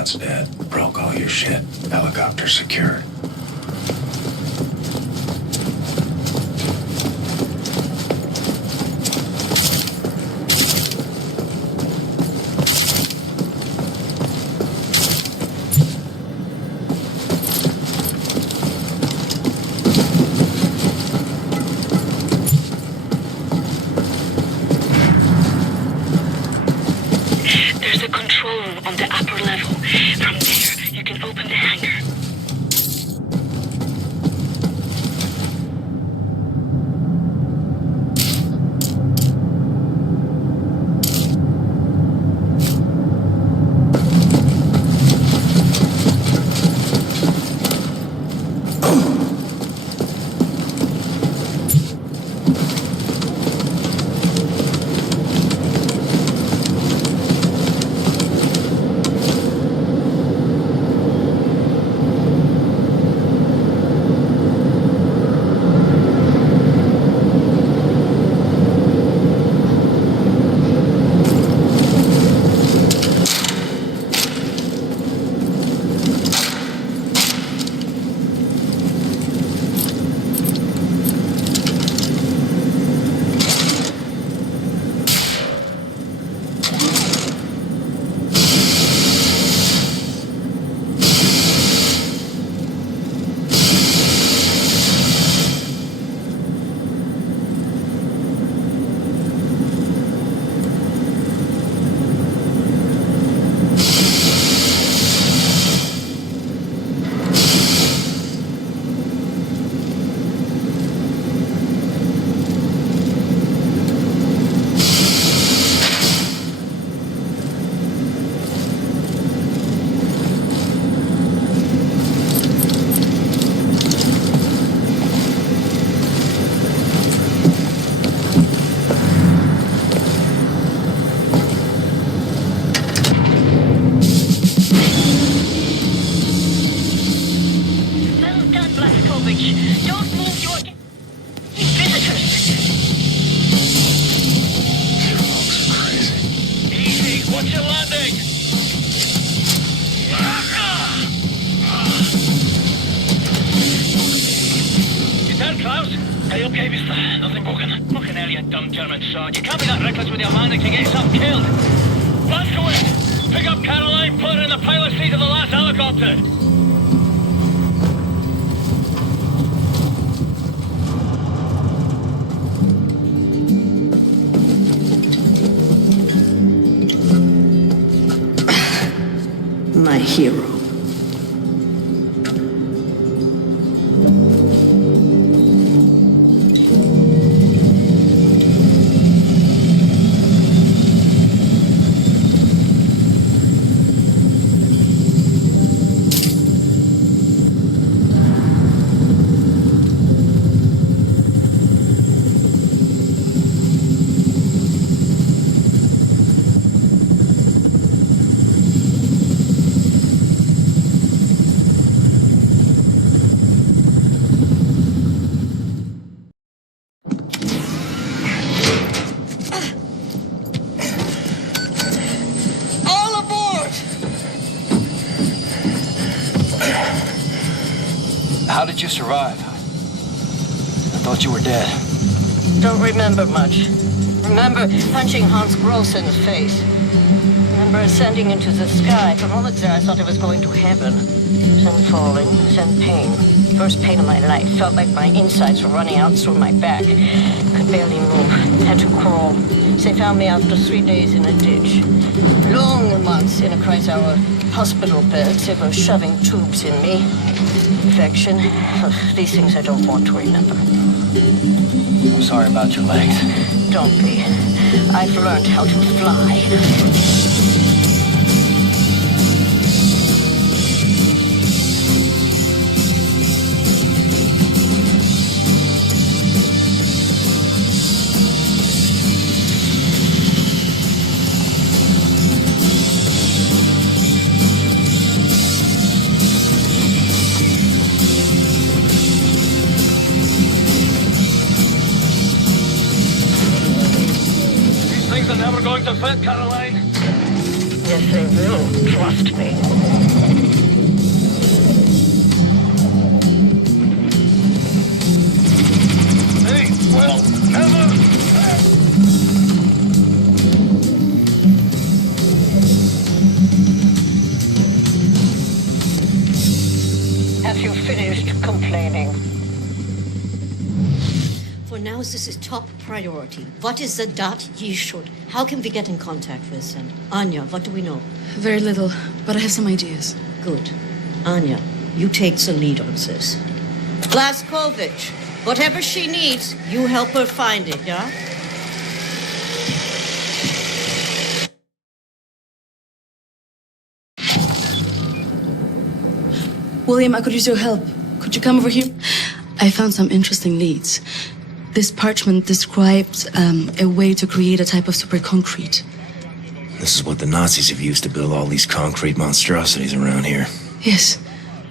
Pilot's dead. Broke all your shit. Helicopter secured. There's a control room on the upper level. From there, you can open the hangar. Well done, Blazkowicz. Don't move your visitors. Easy, watch your landing! You there, Klaus? Are you okay, mister? Nothing broken. Fucking hell, you dumb German sod. You can't be that reckless with your landing to get yourself killed. Blazkowicz, pick up Caroline, put her in the pilot seat of the last helicopter. My hero. How did you survive? I thought you were dead. Don't remember much. Remember punching Hans Gross in the face. Remember ascending into the sky. For moments there, I thought I was going to heaven. Then falling, then pain. First pain of my life. Felt like my insides were running out through my back. Could barely move. Had to crawl. They found me after 3 days in a ditch. Long months in a Kreisauer hospital bed. They were shoving tubes in me. Infection. These things I don't want to remember. I'm sorry about your legs. Don't be. I've learned how to fly. Never going to fit, Caroline. Yes, they will. Trust me. They will never... Have you finished complaining? For now, this is top priority. What is the dot ye should? How can we get in contact with them? Anya, what do we know? Very little, but I have some ideas. Good. Anya, you take the lead on this. Blazkowicz, whatever she needs, you help her find it, yeah? William, I could use your help. Could you come over here? I found some interesting leads. This parchment describes a way to create a type of super concrete. This is what the Nazis have used to build all these concrete monstrosities around here. Yes,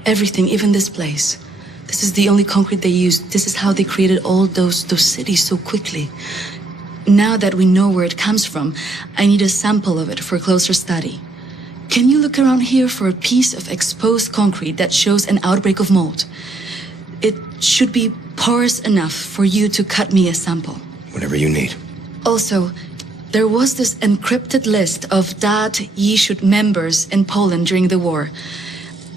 everything, even this place. This is the only concrete they used. This is how they created all those cities so quickly. Now that we know where it comes from, I need a sample of it for closer study. Can you look around here for a piece of exposed concrete that shows an outbreak of mold? It should be porous enough for you to cut me a sample. Whatever you need. Also, there was this encrypted list of Dat Yeshut members in Poland during the war.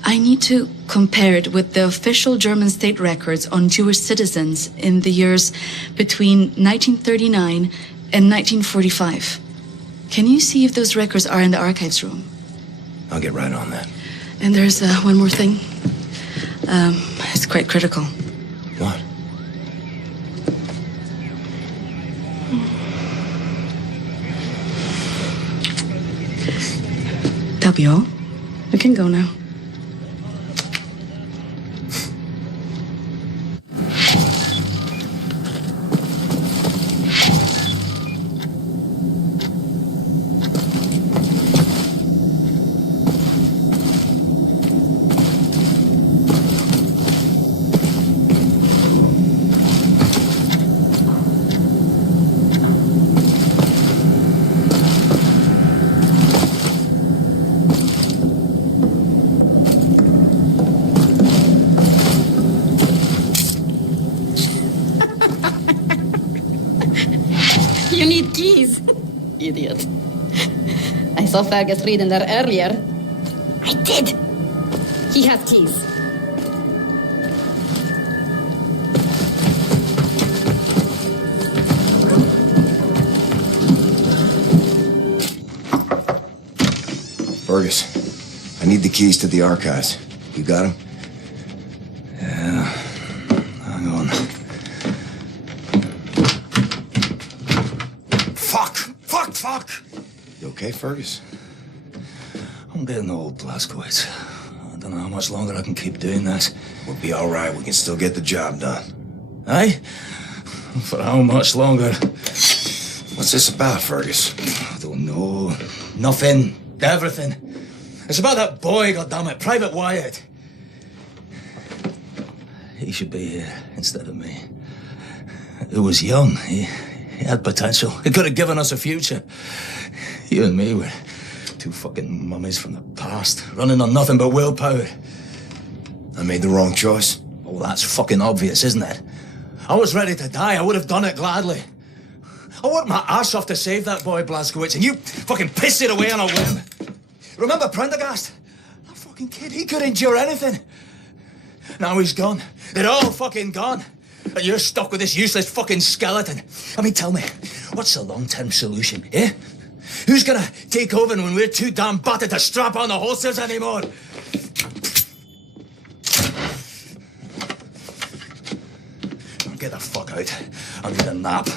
I need to compare it with the official German state records on Jewish citizens in the years between 1939 and 1945. Can you see if those records are in the archives room? I'll get right on that. And there's one more thing. It's quite critical. What? That'll be all. We can go now. You need keys. Idiot. I saw Fergus reading there earlier. I did. He has keys. Fergus, I need the keys to the archives. You got them? Yeah. Hang on. Fuck! You okay, Fergus? I'm getting old, Blazkowicz. I don't know how much longer I can keep doing this. We'll be all right. We can still get the job done. Aye? For how much longer? What's this about, Fergus? I don't know. Nothing. Everything. It's about that boy, goddammit, Private Wyatt. He should be here instead of me. He was young. He had potential. He could have given us a future. You and me were two fucking mummies from the past, running on nothing but willpower. I made the wrong choice. Oh, that's fucking obvious, isn't it? I was ready to die. I would have done it gladly. I worked my ass off to save that boy, Blazkowicz, and you fucking pissed it away on a whim. Remember Prendergast? That fucking kid, he could endure anything. Now he's gone. They're all fucking gone. And you're stuck with this useless fucking skeleton. I mean, tell me, what's the long-term solution, eh? Who's gonna take over when we're too damn battered to strap on the holsters anymore? Get the fuck out. I need a nap.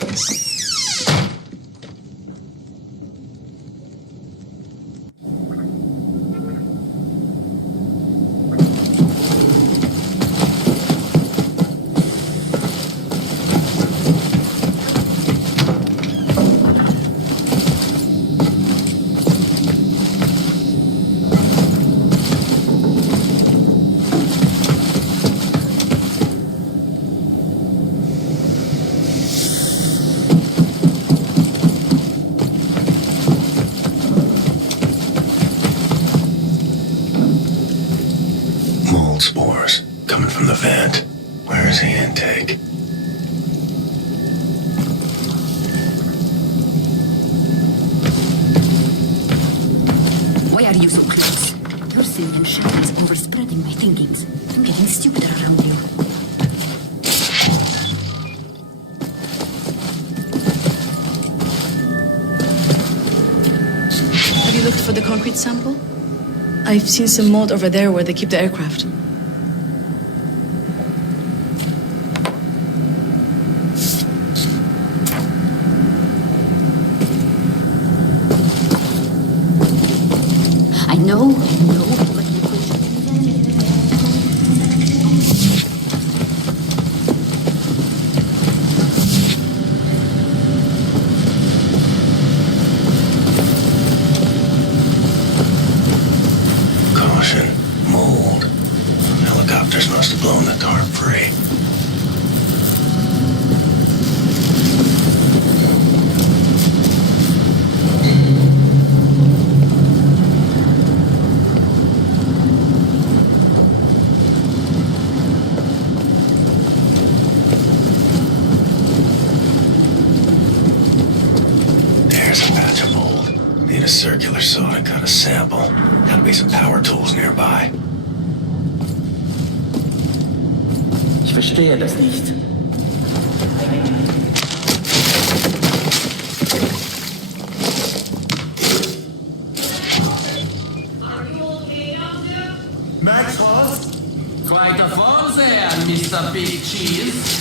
vent. Where is the intake? Why are you so close? Your sin and shadow is overspreading my thinkings. I'm getting stupider around you. Have you looked for the concrete sample? I've seen some mold over there where they keep the aircraft. I know, but you Caution. Mold. Helicopters must have blown the tarp free. There's a patch of mold. Need a circular saw to cut a sample. Gotta be some power tools nearby. Ich verstehe das nicht. Max was? Weiter vorsehen, Mr. Big Cheese.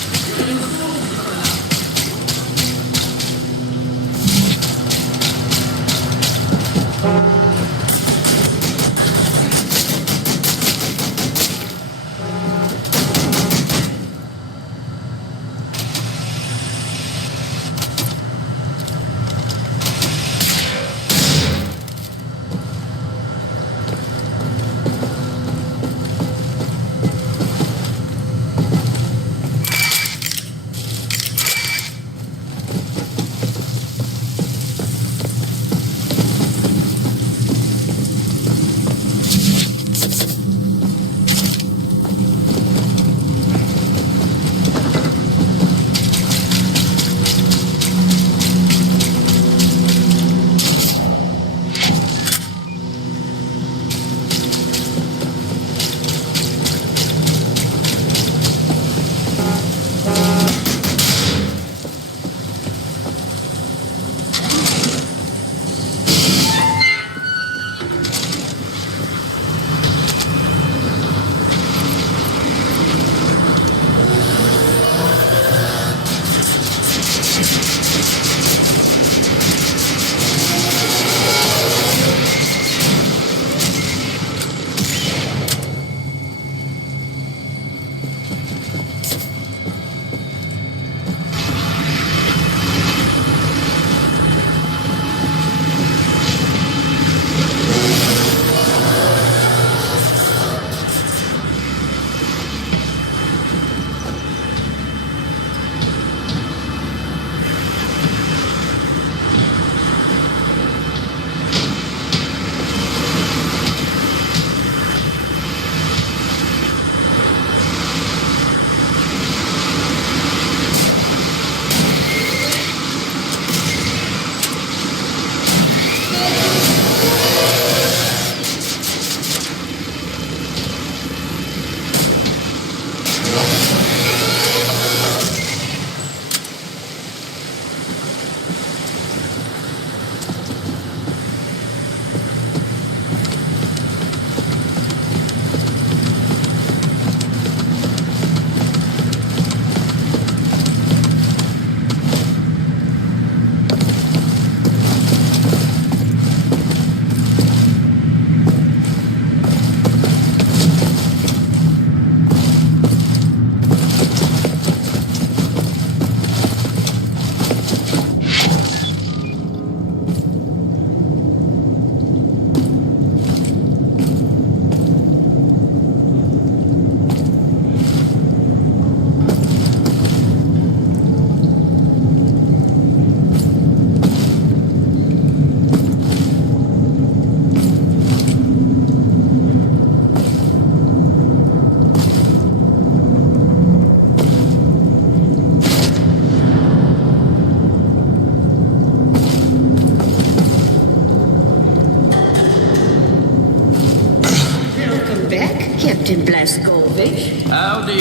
Blazkowicz. Howdy.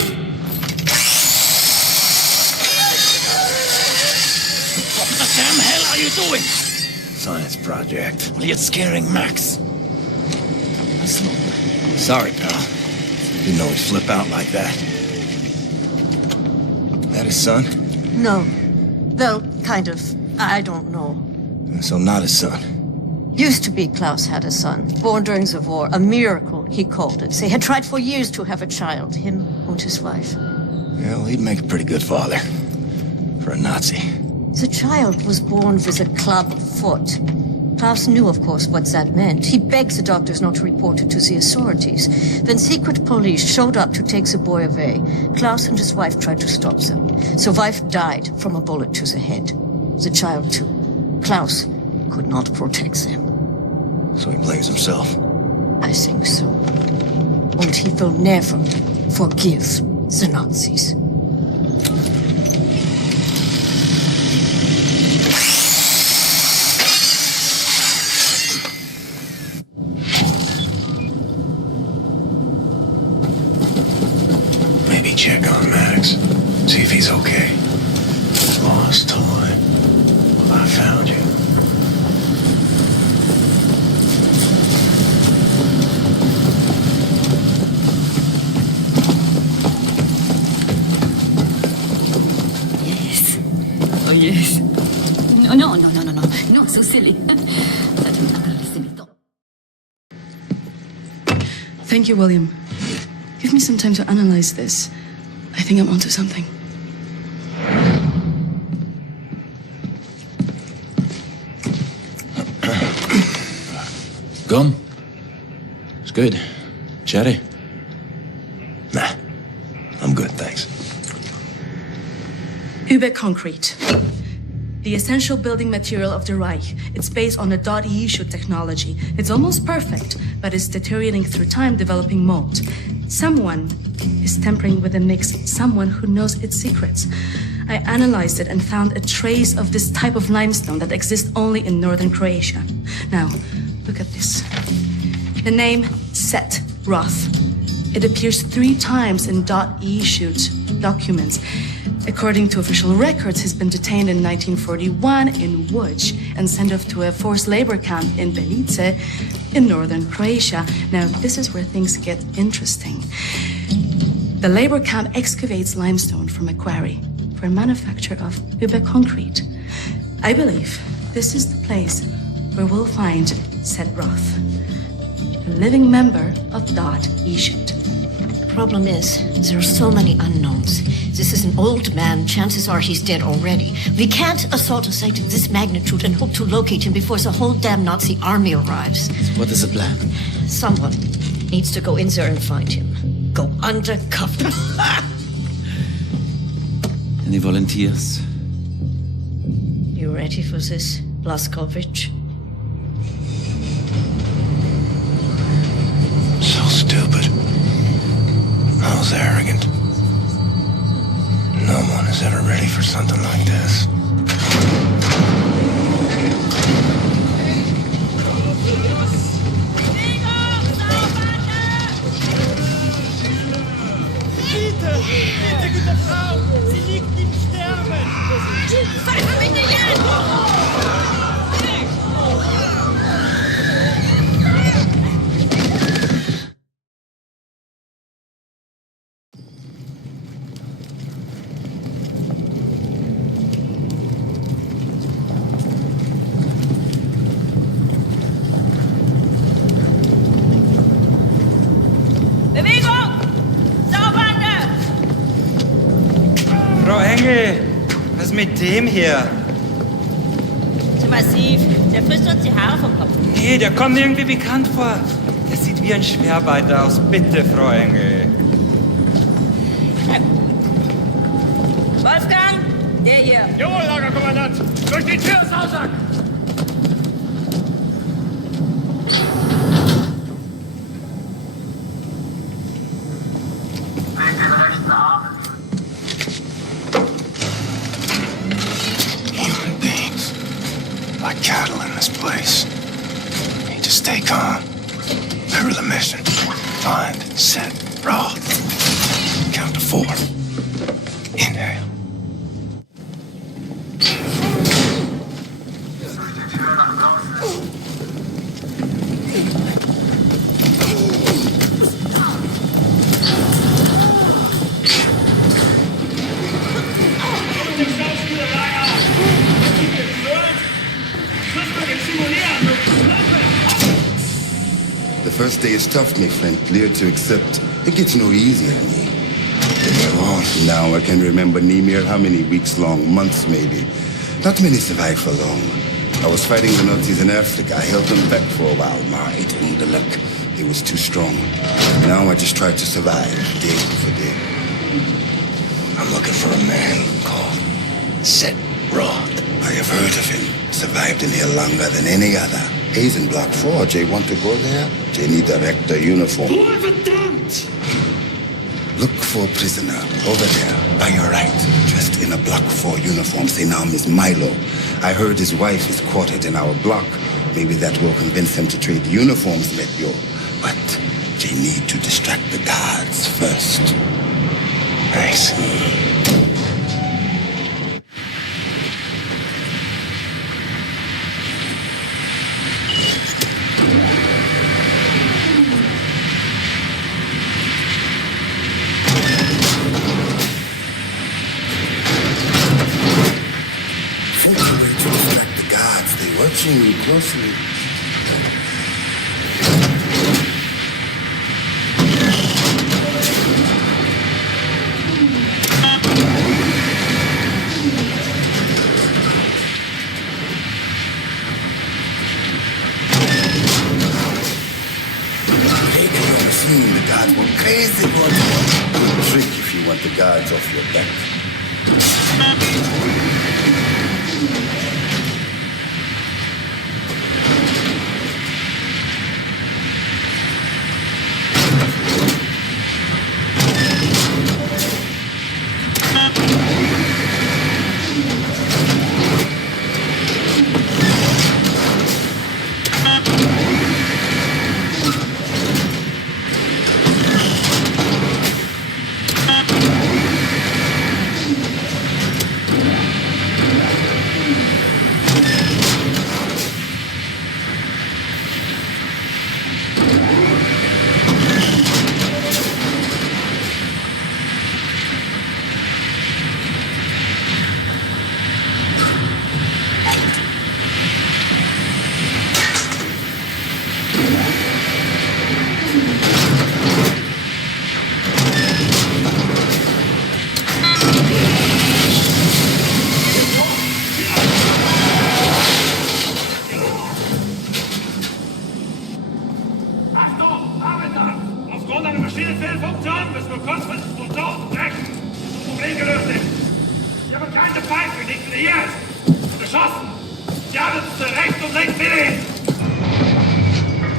What the damn hell are you doing? Science project. Well, you're scaring Max. Sorry, pal. Didn't know he'd flip out like that. That his son? No. Well, kind of. I don't know. So not his son. Used to be Klaus had a son, born during the war. A miracle, he called it. They had tried for years to have a child, him and his wife. Yeah, well, he'd make a pretty good father. For a Nazi. The child was born with a club foot. Klaus knew, of course, what that meant. He begged the doctors not to report it to the authorities. Then secret police showed up to take the boy away. Klaus and his wife tried to stop them. The wife died from a bullet to the head. The child, too. Klaus could not protect them. So he blames himself. I think so. And he will never forgive the Nazis. Maybe check on Max. See if he's okay. Lost toy. Well, I found you. Yes. Oh, yes. No, so silly. Thank you, William. Give me some time to analyze this. I think I'm onto something. Gum? It's good. Cherry? Nah. I'm good, thanks. Überconcrete. The essential building material of the Reich. It's based on the .E-shoot technology. It's almost perfect, but it's deteriorating through time, developing mold. Someone is tampering with the mix, someone who knows its secrets. I analyzed it and found a trace of this type of limestone that exists only in northern Croatia. Now, look at this. The name Set Roth. It appears 3 times in .E-shoot documents. According to official records, he's been detained in 1941 in Łódź and sent off to a forced labor camp in Belice in northern Croatia. Now, this is where things get interesting. The labor camp excavates limestone from a quarry for manufacture of Überconcrete. I believe this is the place where we'll find Set Roth, a living member of .E-shoot. The problem is, there are so many unknowns. This is an old man. Chances are he's dead already. We can't assault a site of this magnitude and hope to locate him before the whole damn Nazi army arrives. So what is the plan? Someone needs to go in there and find him. Go undercover. Any volunteers? You ready for this, Blazkowicz? So stupid. How's arrogant. No one is ever ready for something like this. Bitte, gute Frau! Sie liegt im Sterben! Frau Engel, was ist mit dem hier? Zu massiv. Der frisst uns die Haare vom Kopf. Nee, der kommt mir irgendwie bekannt vor. Der sieht wie ein Schwerarbeiter aus. Bitte, Frau Engel. Wolfgang, der hier. Jawohl, Lagerkommandant! Durch die Tür, Sausack! Human beings. Like cattle in this place. Need to stay calm. Remember the mission. Find Set Roth. 4. Inhale. The first day is tough, my friend. Clear to accept. It gets no easier than me. Now I can remember near how many weeks long, months maybe. Not many survive for long. I was fighting the Nazis in Africa. I held them back for a while. Maar it ain't the luck. It was too strong. Now I just try to survive day for day. I'm looking for a man called Set Roth. I have heard of him. Survived in here longer than any other. He's in Block 4. Jay want to go there? Jay need director uniform. Verdammt! Look for a prisoner over there, by your right, dressed in a Block 4 uniform. Say name is Milo. I heard his wife is quartered in our block. Maybe that will convince him to trade uniforms with you. But they need to distract the guards first. Nice. Watching you closely. The guards were crazy, but good trick if you want the guards off your back.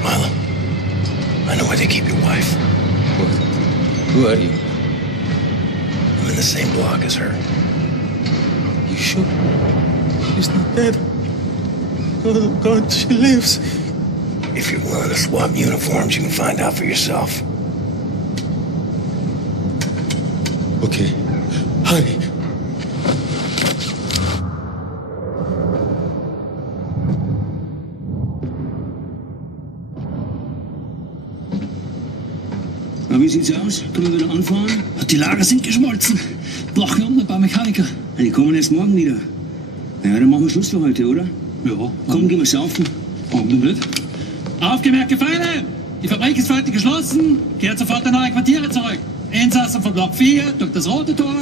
Milo, I know where they keep your wife. Who are you? I'm in the same block as her. You sure? She's not dead. Oh, God, she lives. If you're willing to swap uniforms, you can find out for yourself. Okay. Hurry. Na, wie sieht's aus? Können wir wieder anfahren? Die Lager sind geschmolzen. Brauchen wir ein paar Mechaniker. Die kommen erst morgen wieder. Ja, dann machen wir Schluss für heute, oder? Ja. Komm, gehen wir saufen. Warum denn nicht? Aufgemerkte Feinde! Die Fabrik ist für heute geschlossen. Kehrt sofort in eure Quartiere zurück. Insassen von Block 4 durch das rote Tor.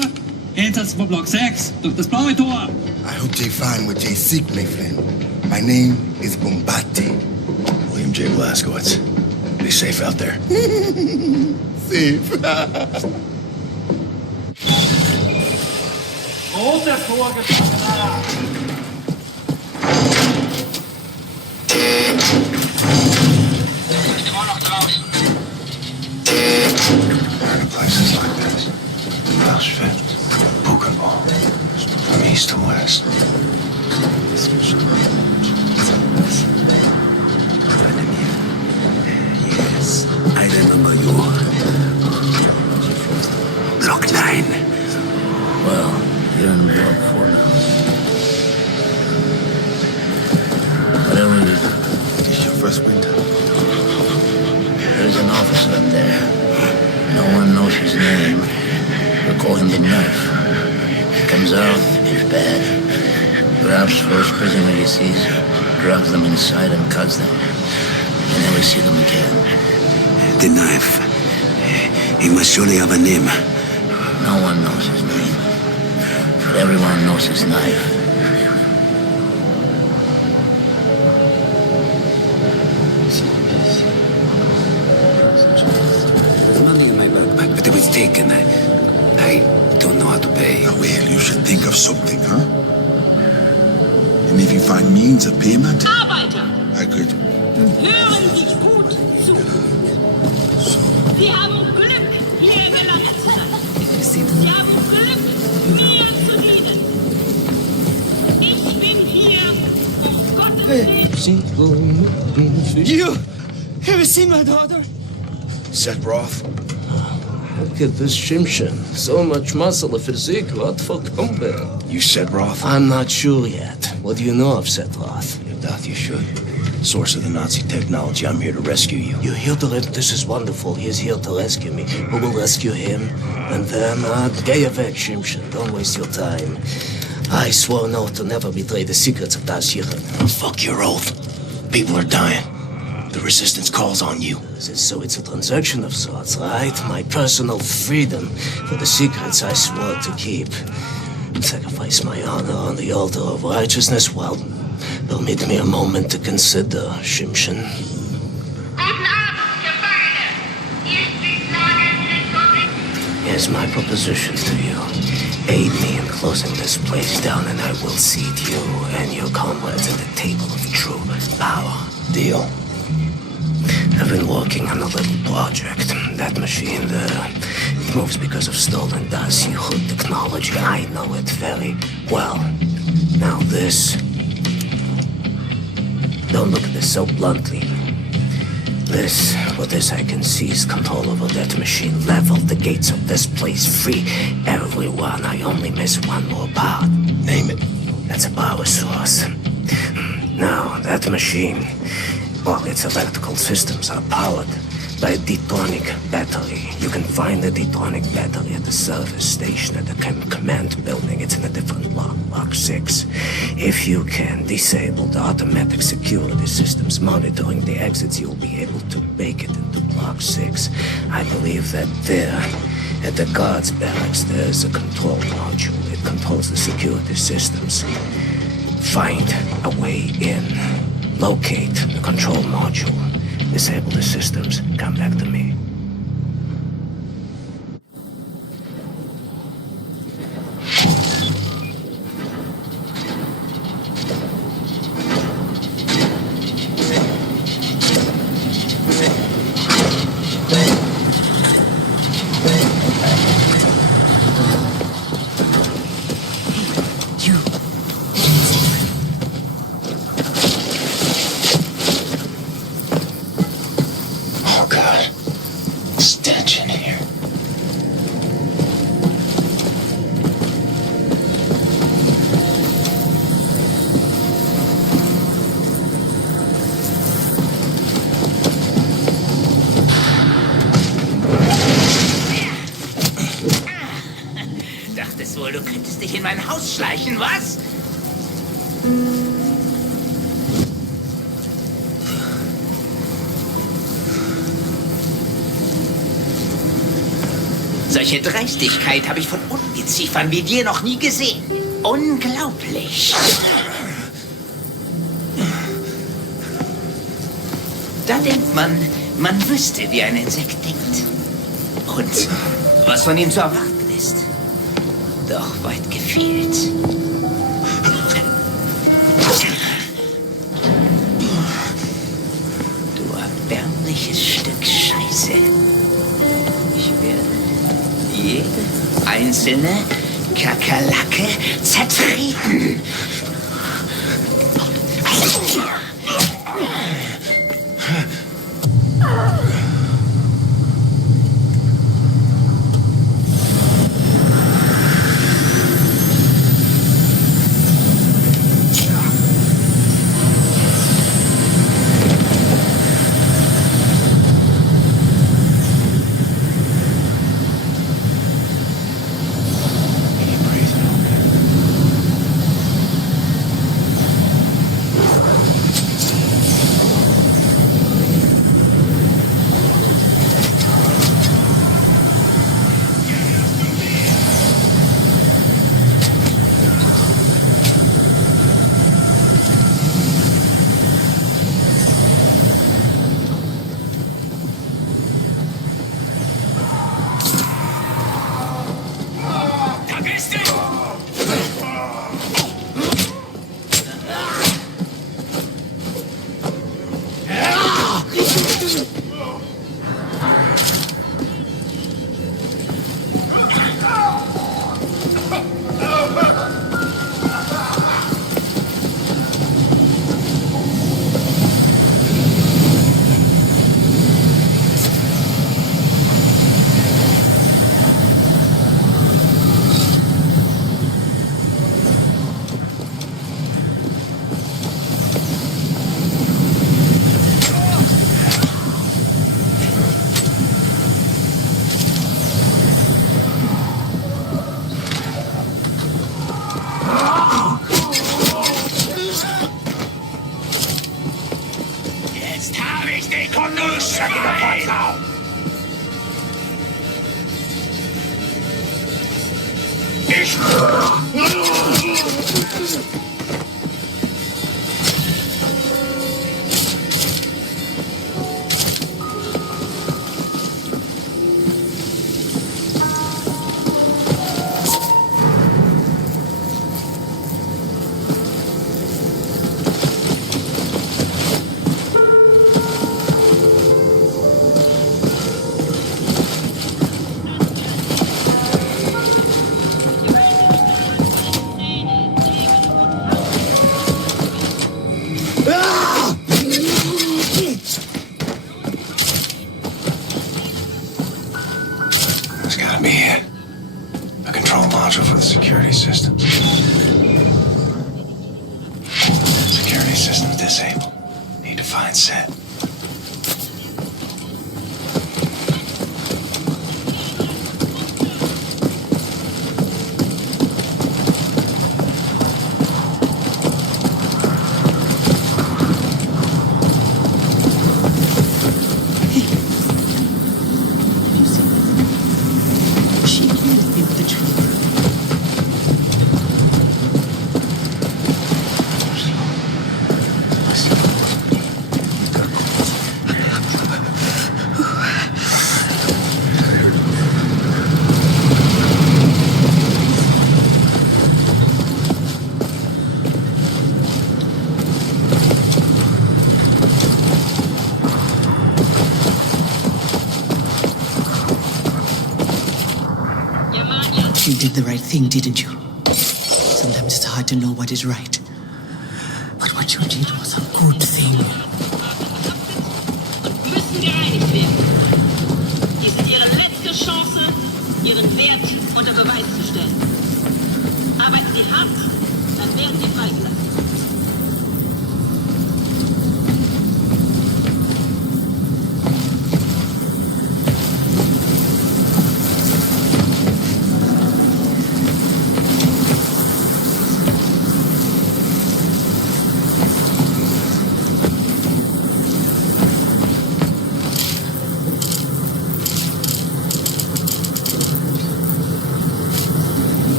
Insassen von Block 6 durch das blaue Tor. I hope they find what they seek, my friend. My name is Bombati. William J. Blazkowicz. Be safe out there. Safe. Rote Tor, Gefangener! In places like this, Auschwitz, Buchenwald, from east to west. Yes, I remember you. Block 9. here in Block 4 now. Whatever it is. This your first winter? There's an officer up there. No one knows his name. We call him the Knife. He comes out, he's bad. Grabs first prisoner he sees, drags them inside and cuts them. You never see them again. The Knife. He must surely have a name. No one knows his name. But everyone knows his knife. Money in my backpack, but it was taken. I don't know how to pay. Oh, well, you should think of something, huh? And if you find means of payment, Arbeiter, I could. hören Sie gut zu. Sie haben Glück hier gelandet. Sie haben Glück, mir zu dienen. Ich bin hier, um Gottes Willen. You! Have you seen my daughter? Set Roth? Look at this Shimshin. So much muscle, a physique, what for combat? You Set Roth? I'm not sure yet. What do you know of Set Roth? That you should. Source of the Nazi technology. I'm here to rescue you. You're here to this is wonderful. He's here to rescue me. Who will rescue him? And then, get weg, Shimshin. Don't waste your time. I swore an oath to never betray the secrets of Das Yichud. Fuck your oath. People are dying. The resistance calls on you. So it's a transaction of sorts, right? My personal freedom for the secrets I swore to keep. Sacrifice my honor on the altar of righteousness? Well, permit me a moment to consider, Shimshin. Here's my proposition to you. Aid me in closing this place down and I will seat you and your comrades at the table of true power. Deal. I've been working on a little project. That machine there, it moves because of stolen Das Yichud technology. I know it very well. Now this... Don't look at this so bluntly. With this I can seize control over that machine, level the gates of this place, free everyone. I only miss one more part. Name it. That's a power source. Now, that machine, well, its electrical systems are powered by a detonic battery. You can find the detonic battery at the service station at the command building. It's in a different block, Block 6. If you can disable the automatic security systems monitoring the exits, you'll be able to make it into Block 6. I believe that there, at the guards' barracks, there's a control module. It controls the security systems. Find a way in. Locate the control module. Disable the systems. Come back to me. Du könntest dich in mein Haus schleichen, was? Solche Dreistigkeit habe ich von Ungeziefern wie dir noch nie gesehen. Unglaublich. Da denkt man wüsste, wie ein Insekt denkt. Und was von ihm zu erwarten ist. Doch weit gefehlt. Du erbärmliches Stück Scheiße. Ich werde jede einzelne Kakerlake zertreten. There's gotta be a control module for the security systems. Security systems disabled. Need to find set. You did the right thing, didn't you? Sometimes it's hard to know what is right. But what you did was a good thing. Müssen gereinigt werden. Dies ist Ihre letzte Chance, Ihren Wert unter Beweis zu stellen. Arbeiten Sie hart, dann werden Sie freigelassen.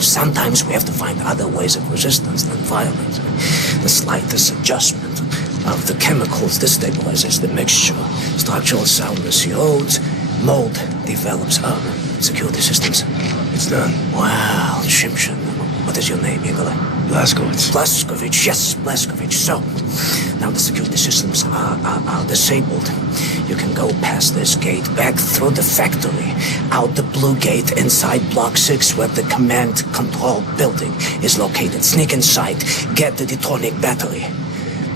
Sometimes we have to find other ways of resistance than violence. The slightest adjustment of the chemicals destabilizes the mixture. Structural soundness erodes, mold develops. Security systems. It's done. Wow, Shimshin. What is your name, Igor? Blazkowicz. Blazkowicz, yes, Blazkowicz. So, now the security systems are disabled. You can go past this gate, back through the factory, out the blue gate, inside Block 6, where the command control building is located. Sneak inside, get the detonic battery.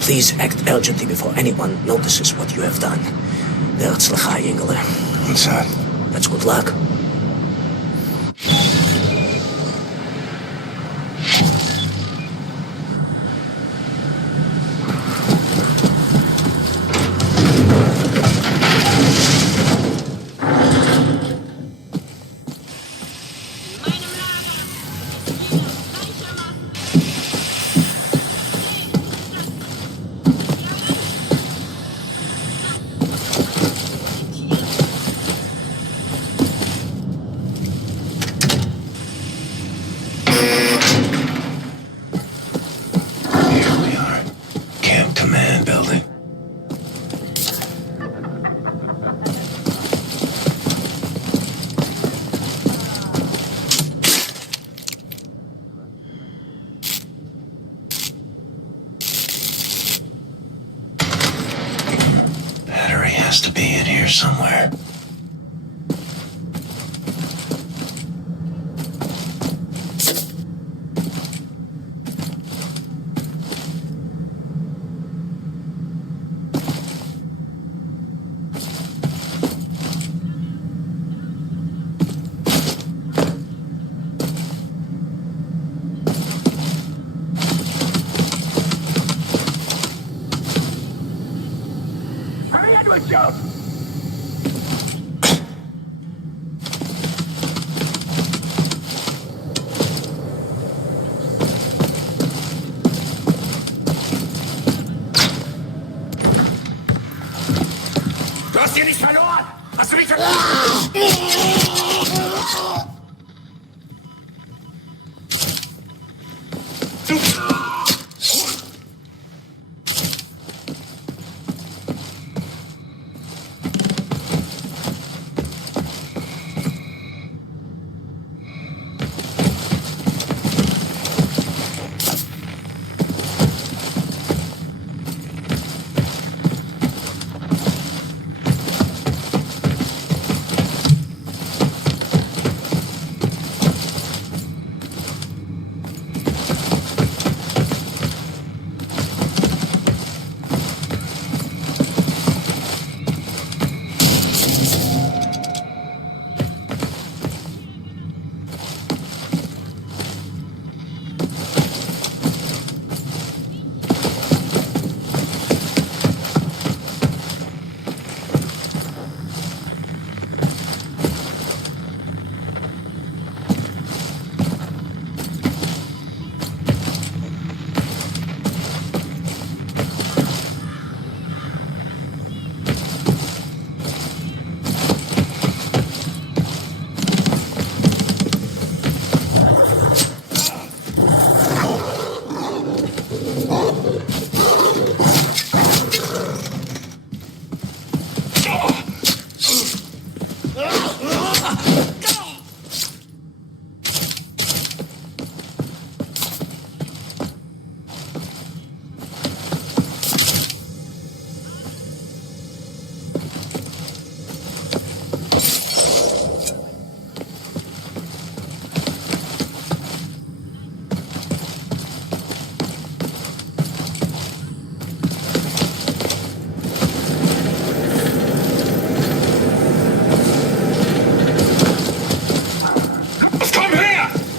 Please act urgently before anyone notices what you have done. Ve'atzlacha, Ingele. Inside. That's good luck. Has to be in here somewhere. Jump! dir nicht verloren! Hast du mich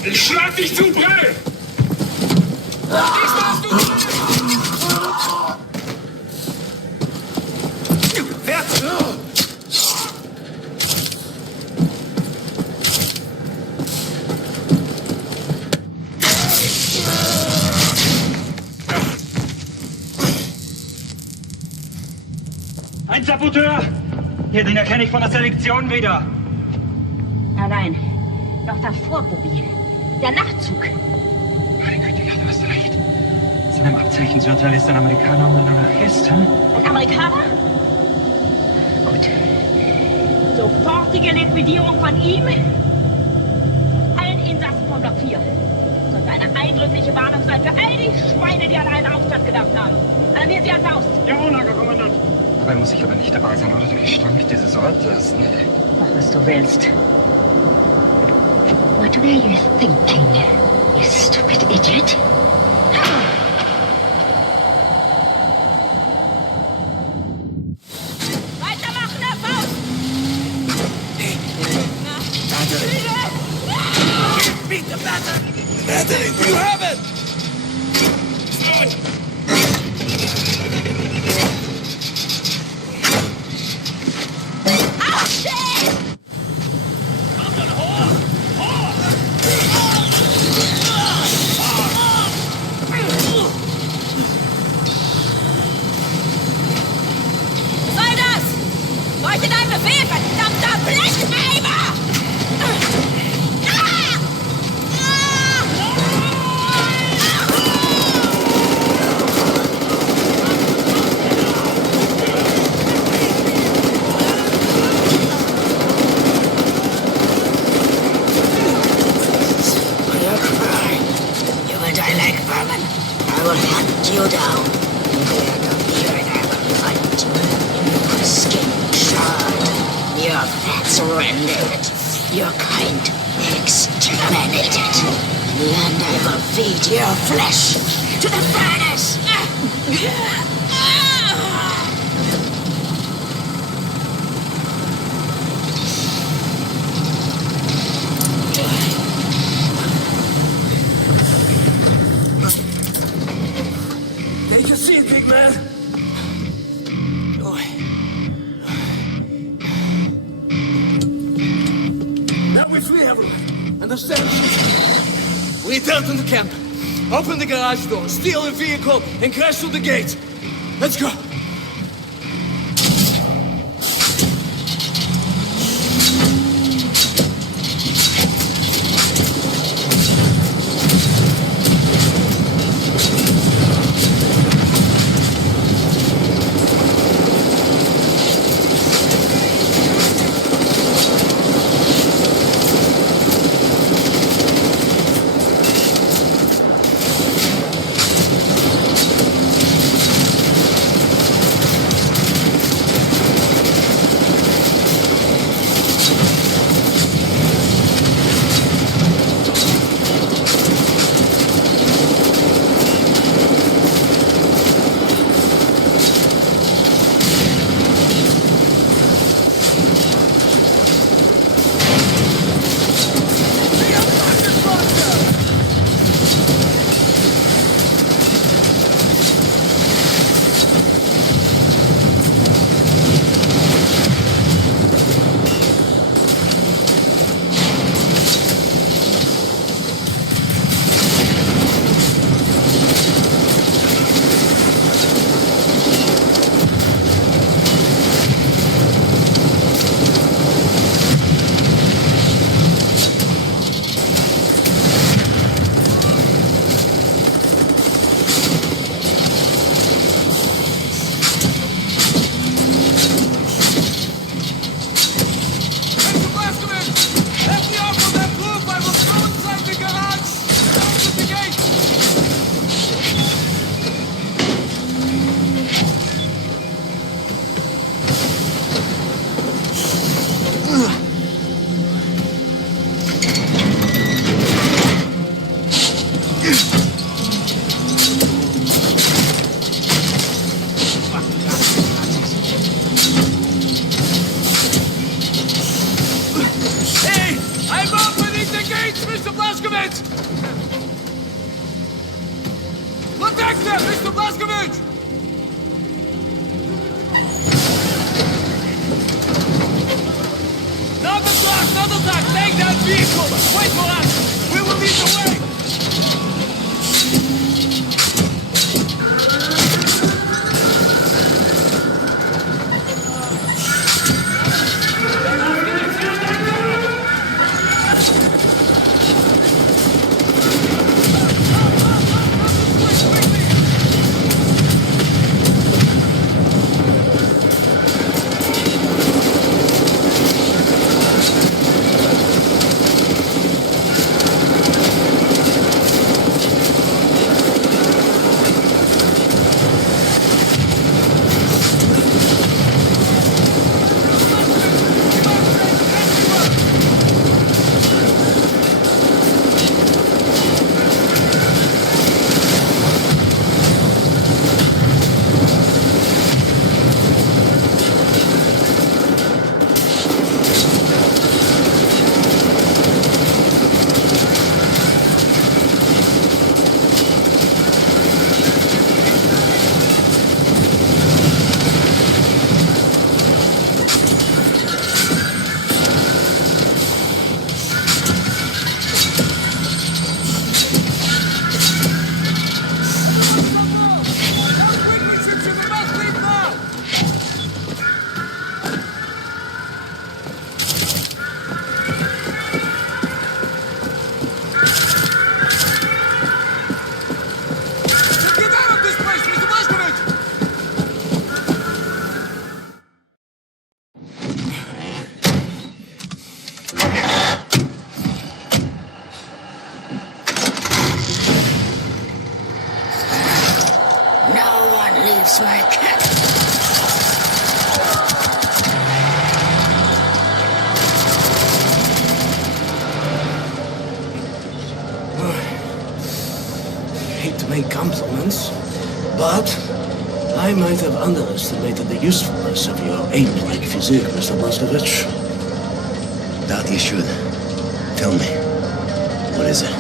Ich schlag dich zu Brei! Ein Saboteur! Hier, den erkenne ich von der Selektion wieder. Nein, noch davor, Bobby. Der Nachtzug. Meine Güte, ja, du hast recht. Seinem Abzeichensurteil ist ein Amerikaner und ein Anarchist, hm? Ein Amerikaner? Gut. Sofortige Liquidierung von ihm und allen Insassen von Block 4. Das sollte eine eindrückliche Warnung sein für all die Schweine, die an einen Aufstand gedacht haben. Alarmieren Sie an Faust. Jawohl, Lagerkommandant. Dabei muss ich aber nicht dabei sein, oder? Der Gestank dieses Ortes. Nee. Mach, was du willst. What were you thinking, you stupid idiot? Weitermachen, Herr Faust! Battery! Give me the battery! Battery! You have it! Your kind exterminated. And I will feed your flesh to the furnace. Take a seat, big man. Now we're free, everyone. Understand? We return to the camp. Open the garage door, steal a vehicle, and crash through the gate. Let's go. Blazkowicz! Another take that vehicle! Wait for us! We will lead the way! Compliments, but I might have underestimated the usefulness of your ape-like physique, Mr. Blazkowicz. Doubt you should. Tell me, what is it?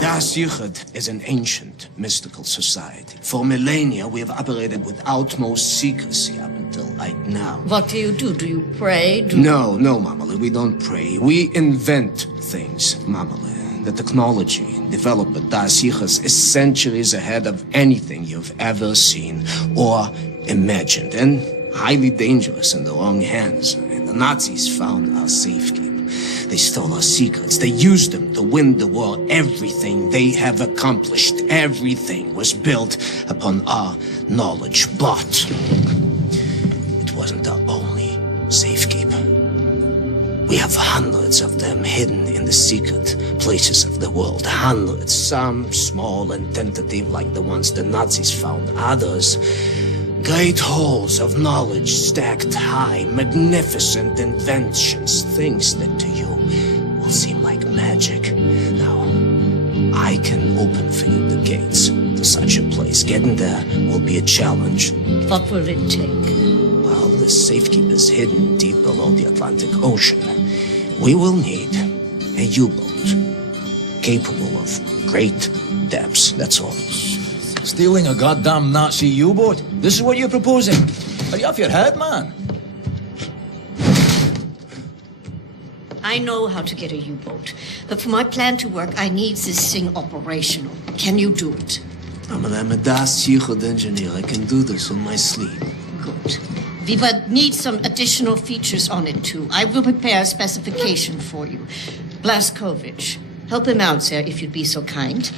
Das Yichud is an ancient, mystical society. For millennia, we have operated with utmost secrecy up until right now. What do? Do you pray? No, Mamali, we don't pray. We invent things, Mamali. The technology developed at Das Yichud is centuries ahead of anything you've ever seen or imagined, and highly dangerous in the wrong hands. And the Nazis found our safekeeping. They stole our secrets. They used them to win the war. Everything they have accomplished, everything was built upon our knowledge. But it wasn't our only safekeeper. We have hundreds of them hidden in the secret places of the world. Hundreds, some small and tentative like the ones the Nazis found. Others, great halls of knowledge stacked high, magnificent inventions, things that to you will seem like magic. Now, I can open for you the gates to such a place. Getting there will be a challenge. What will it take? Well, the safekeeper is hidden deep below the Atlantic Ocean. We will need a U-boat capable of great depths, that's all. Stealing a goddamn Nazi U-boat? This is what you're proposing? Are you off your head, man? I know how to get a U-boat, but for my plan to work, I need this thing operational. Can you do it? I'm a Das Yichud engineer. I can do this in my sleep. Good. We would need some additional features on it, too. I will prepare a specification for you. Blazkowicz, help him out, sir, if you'd be so kind.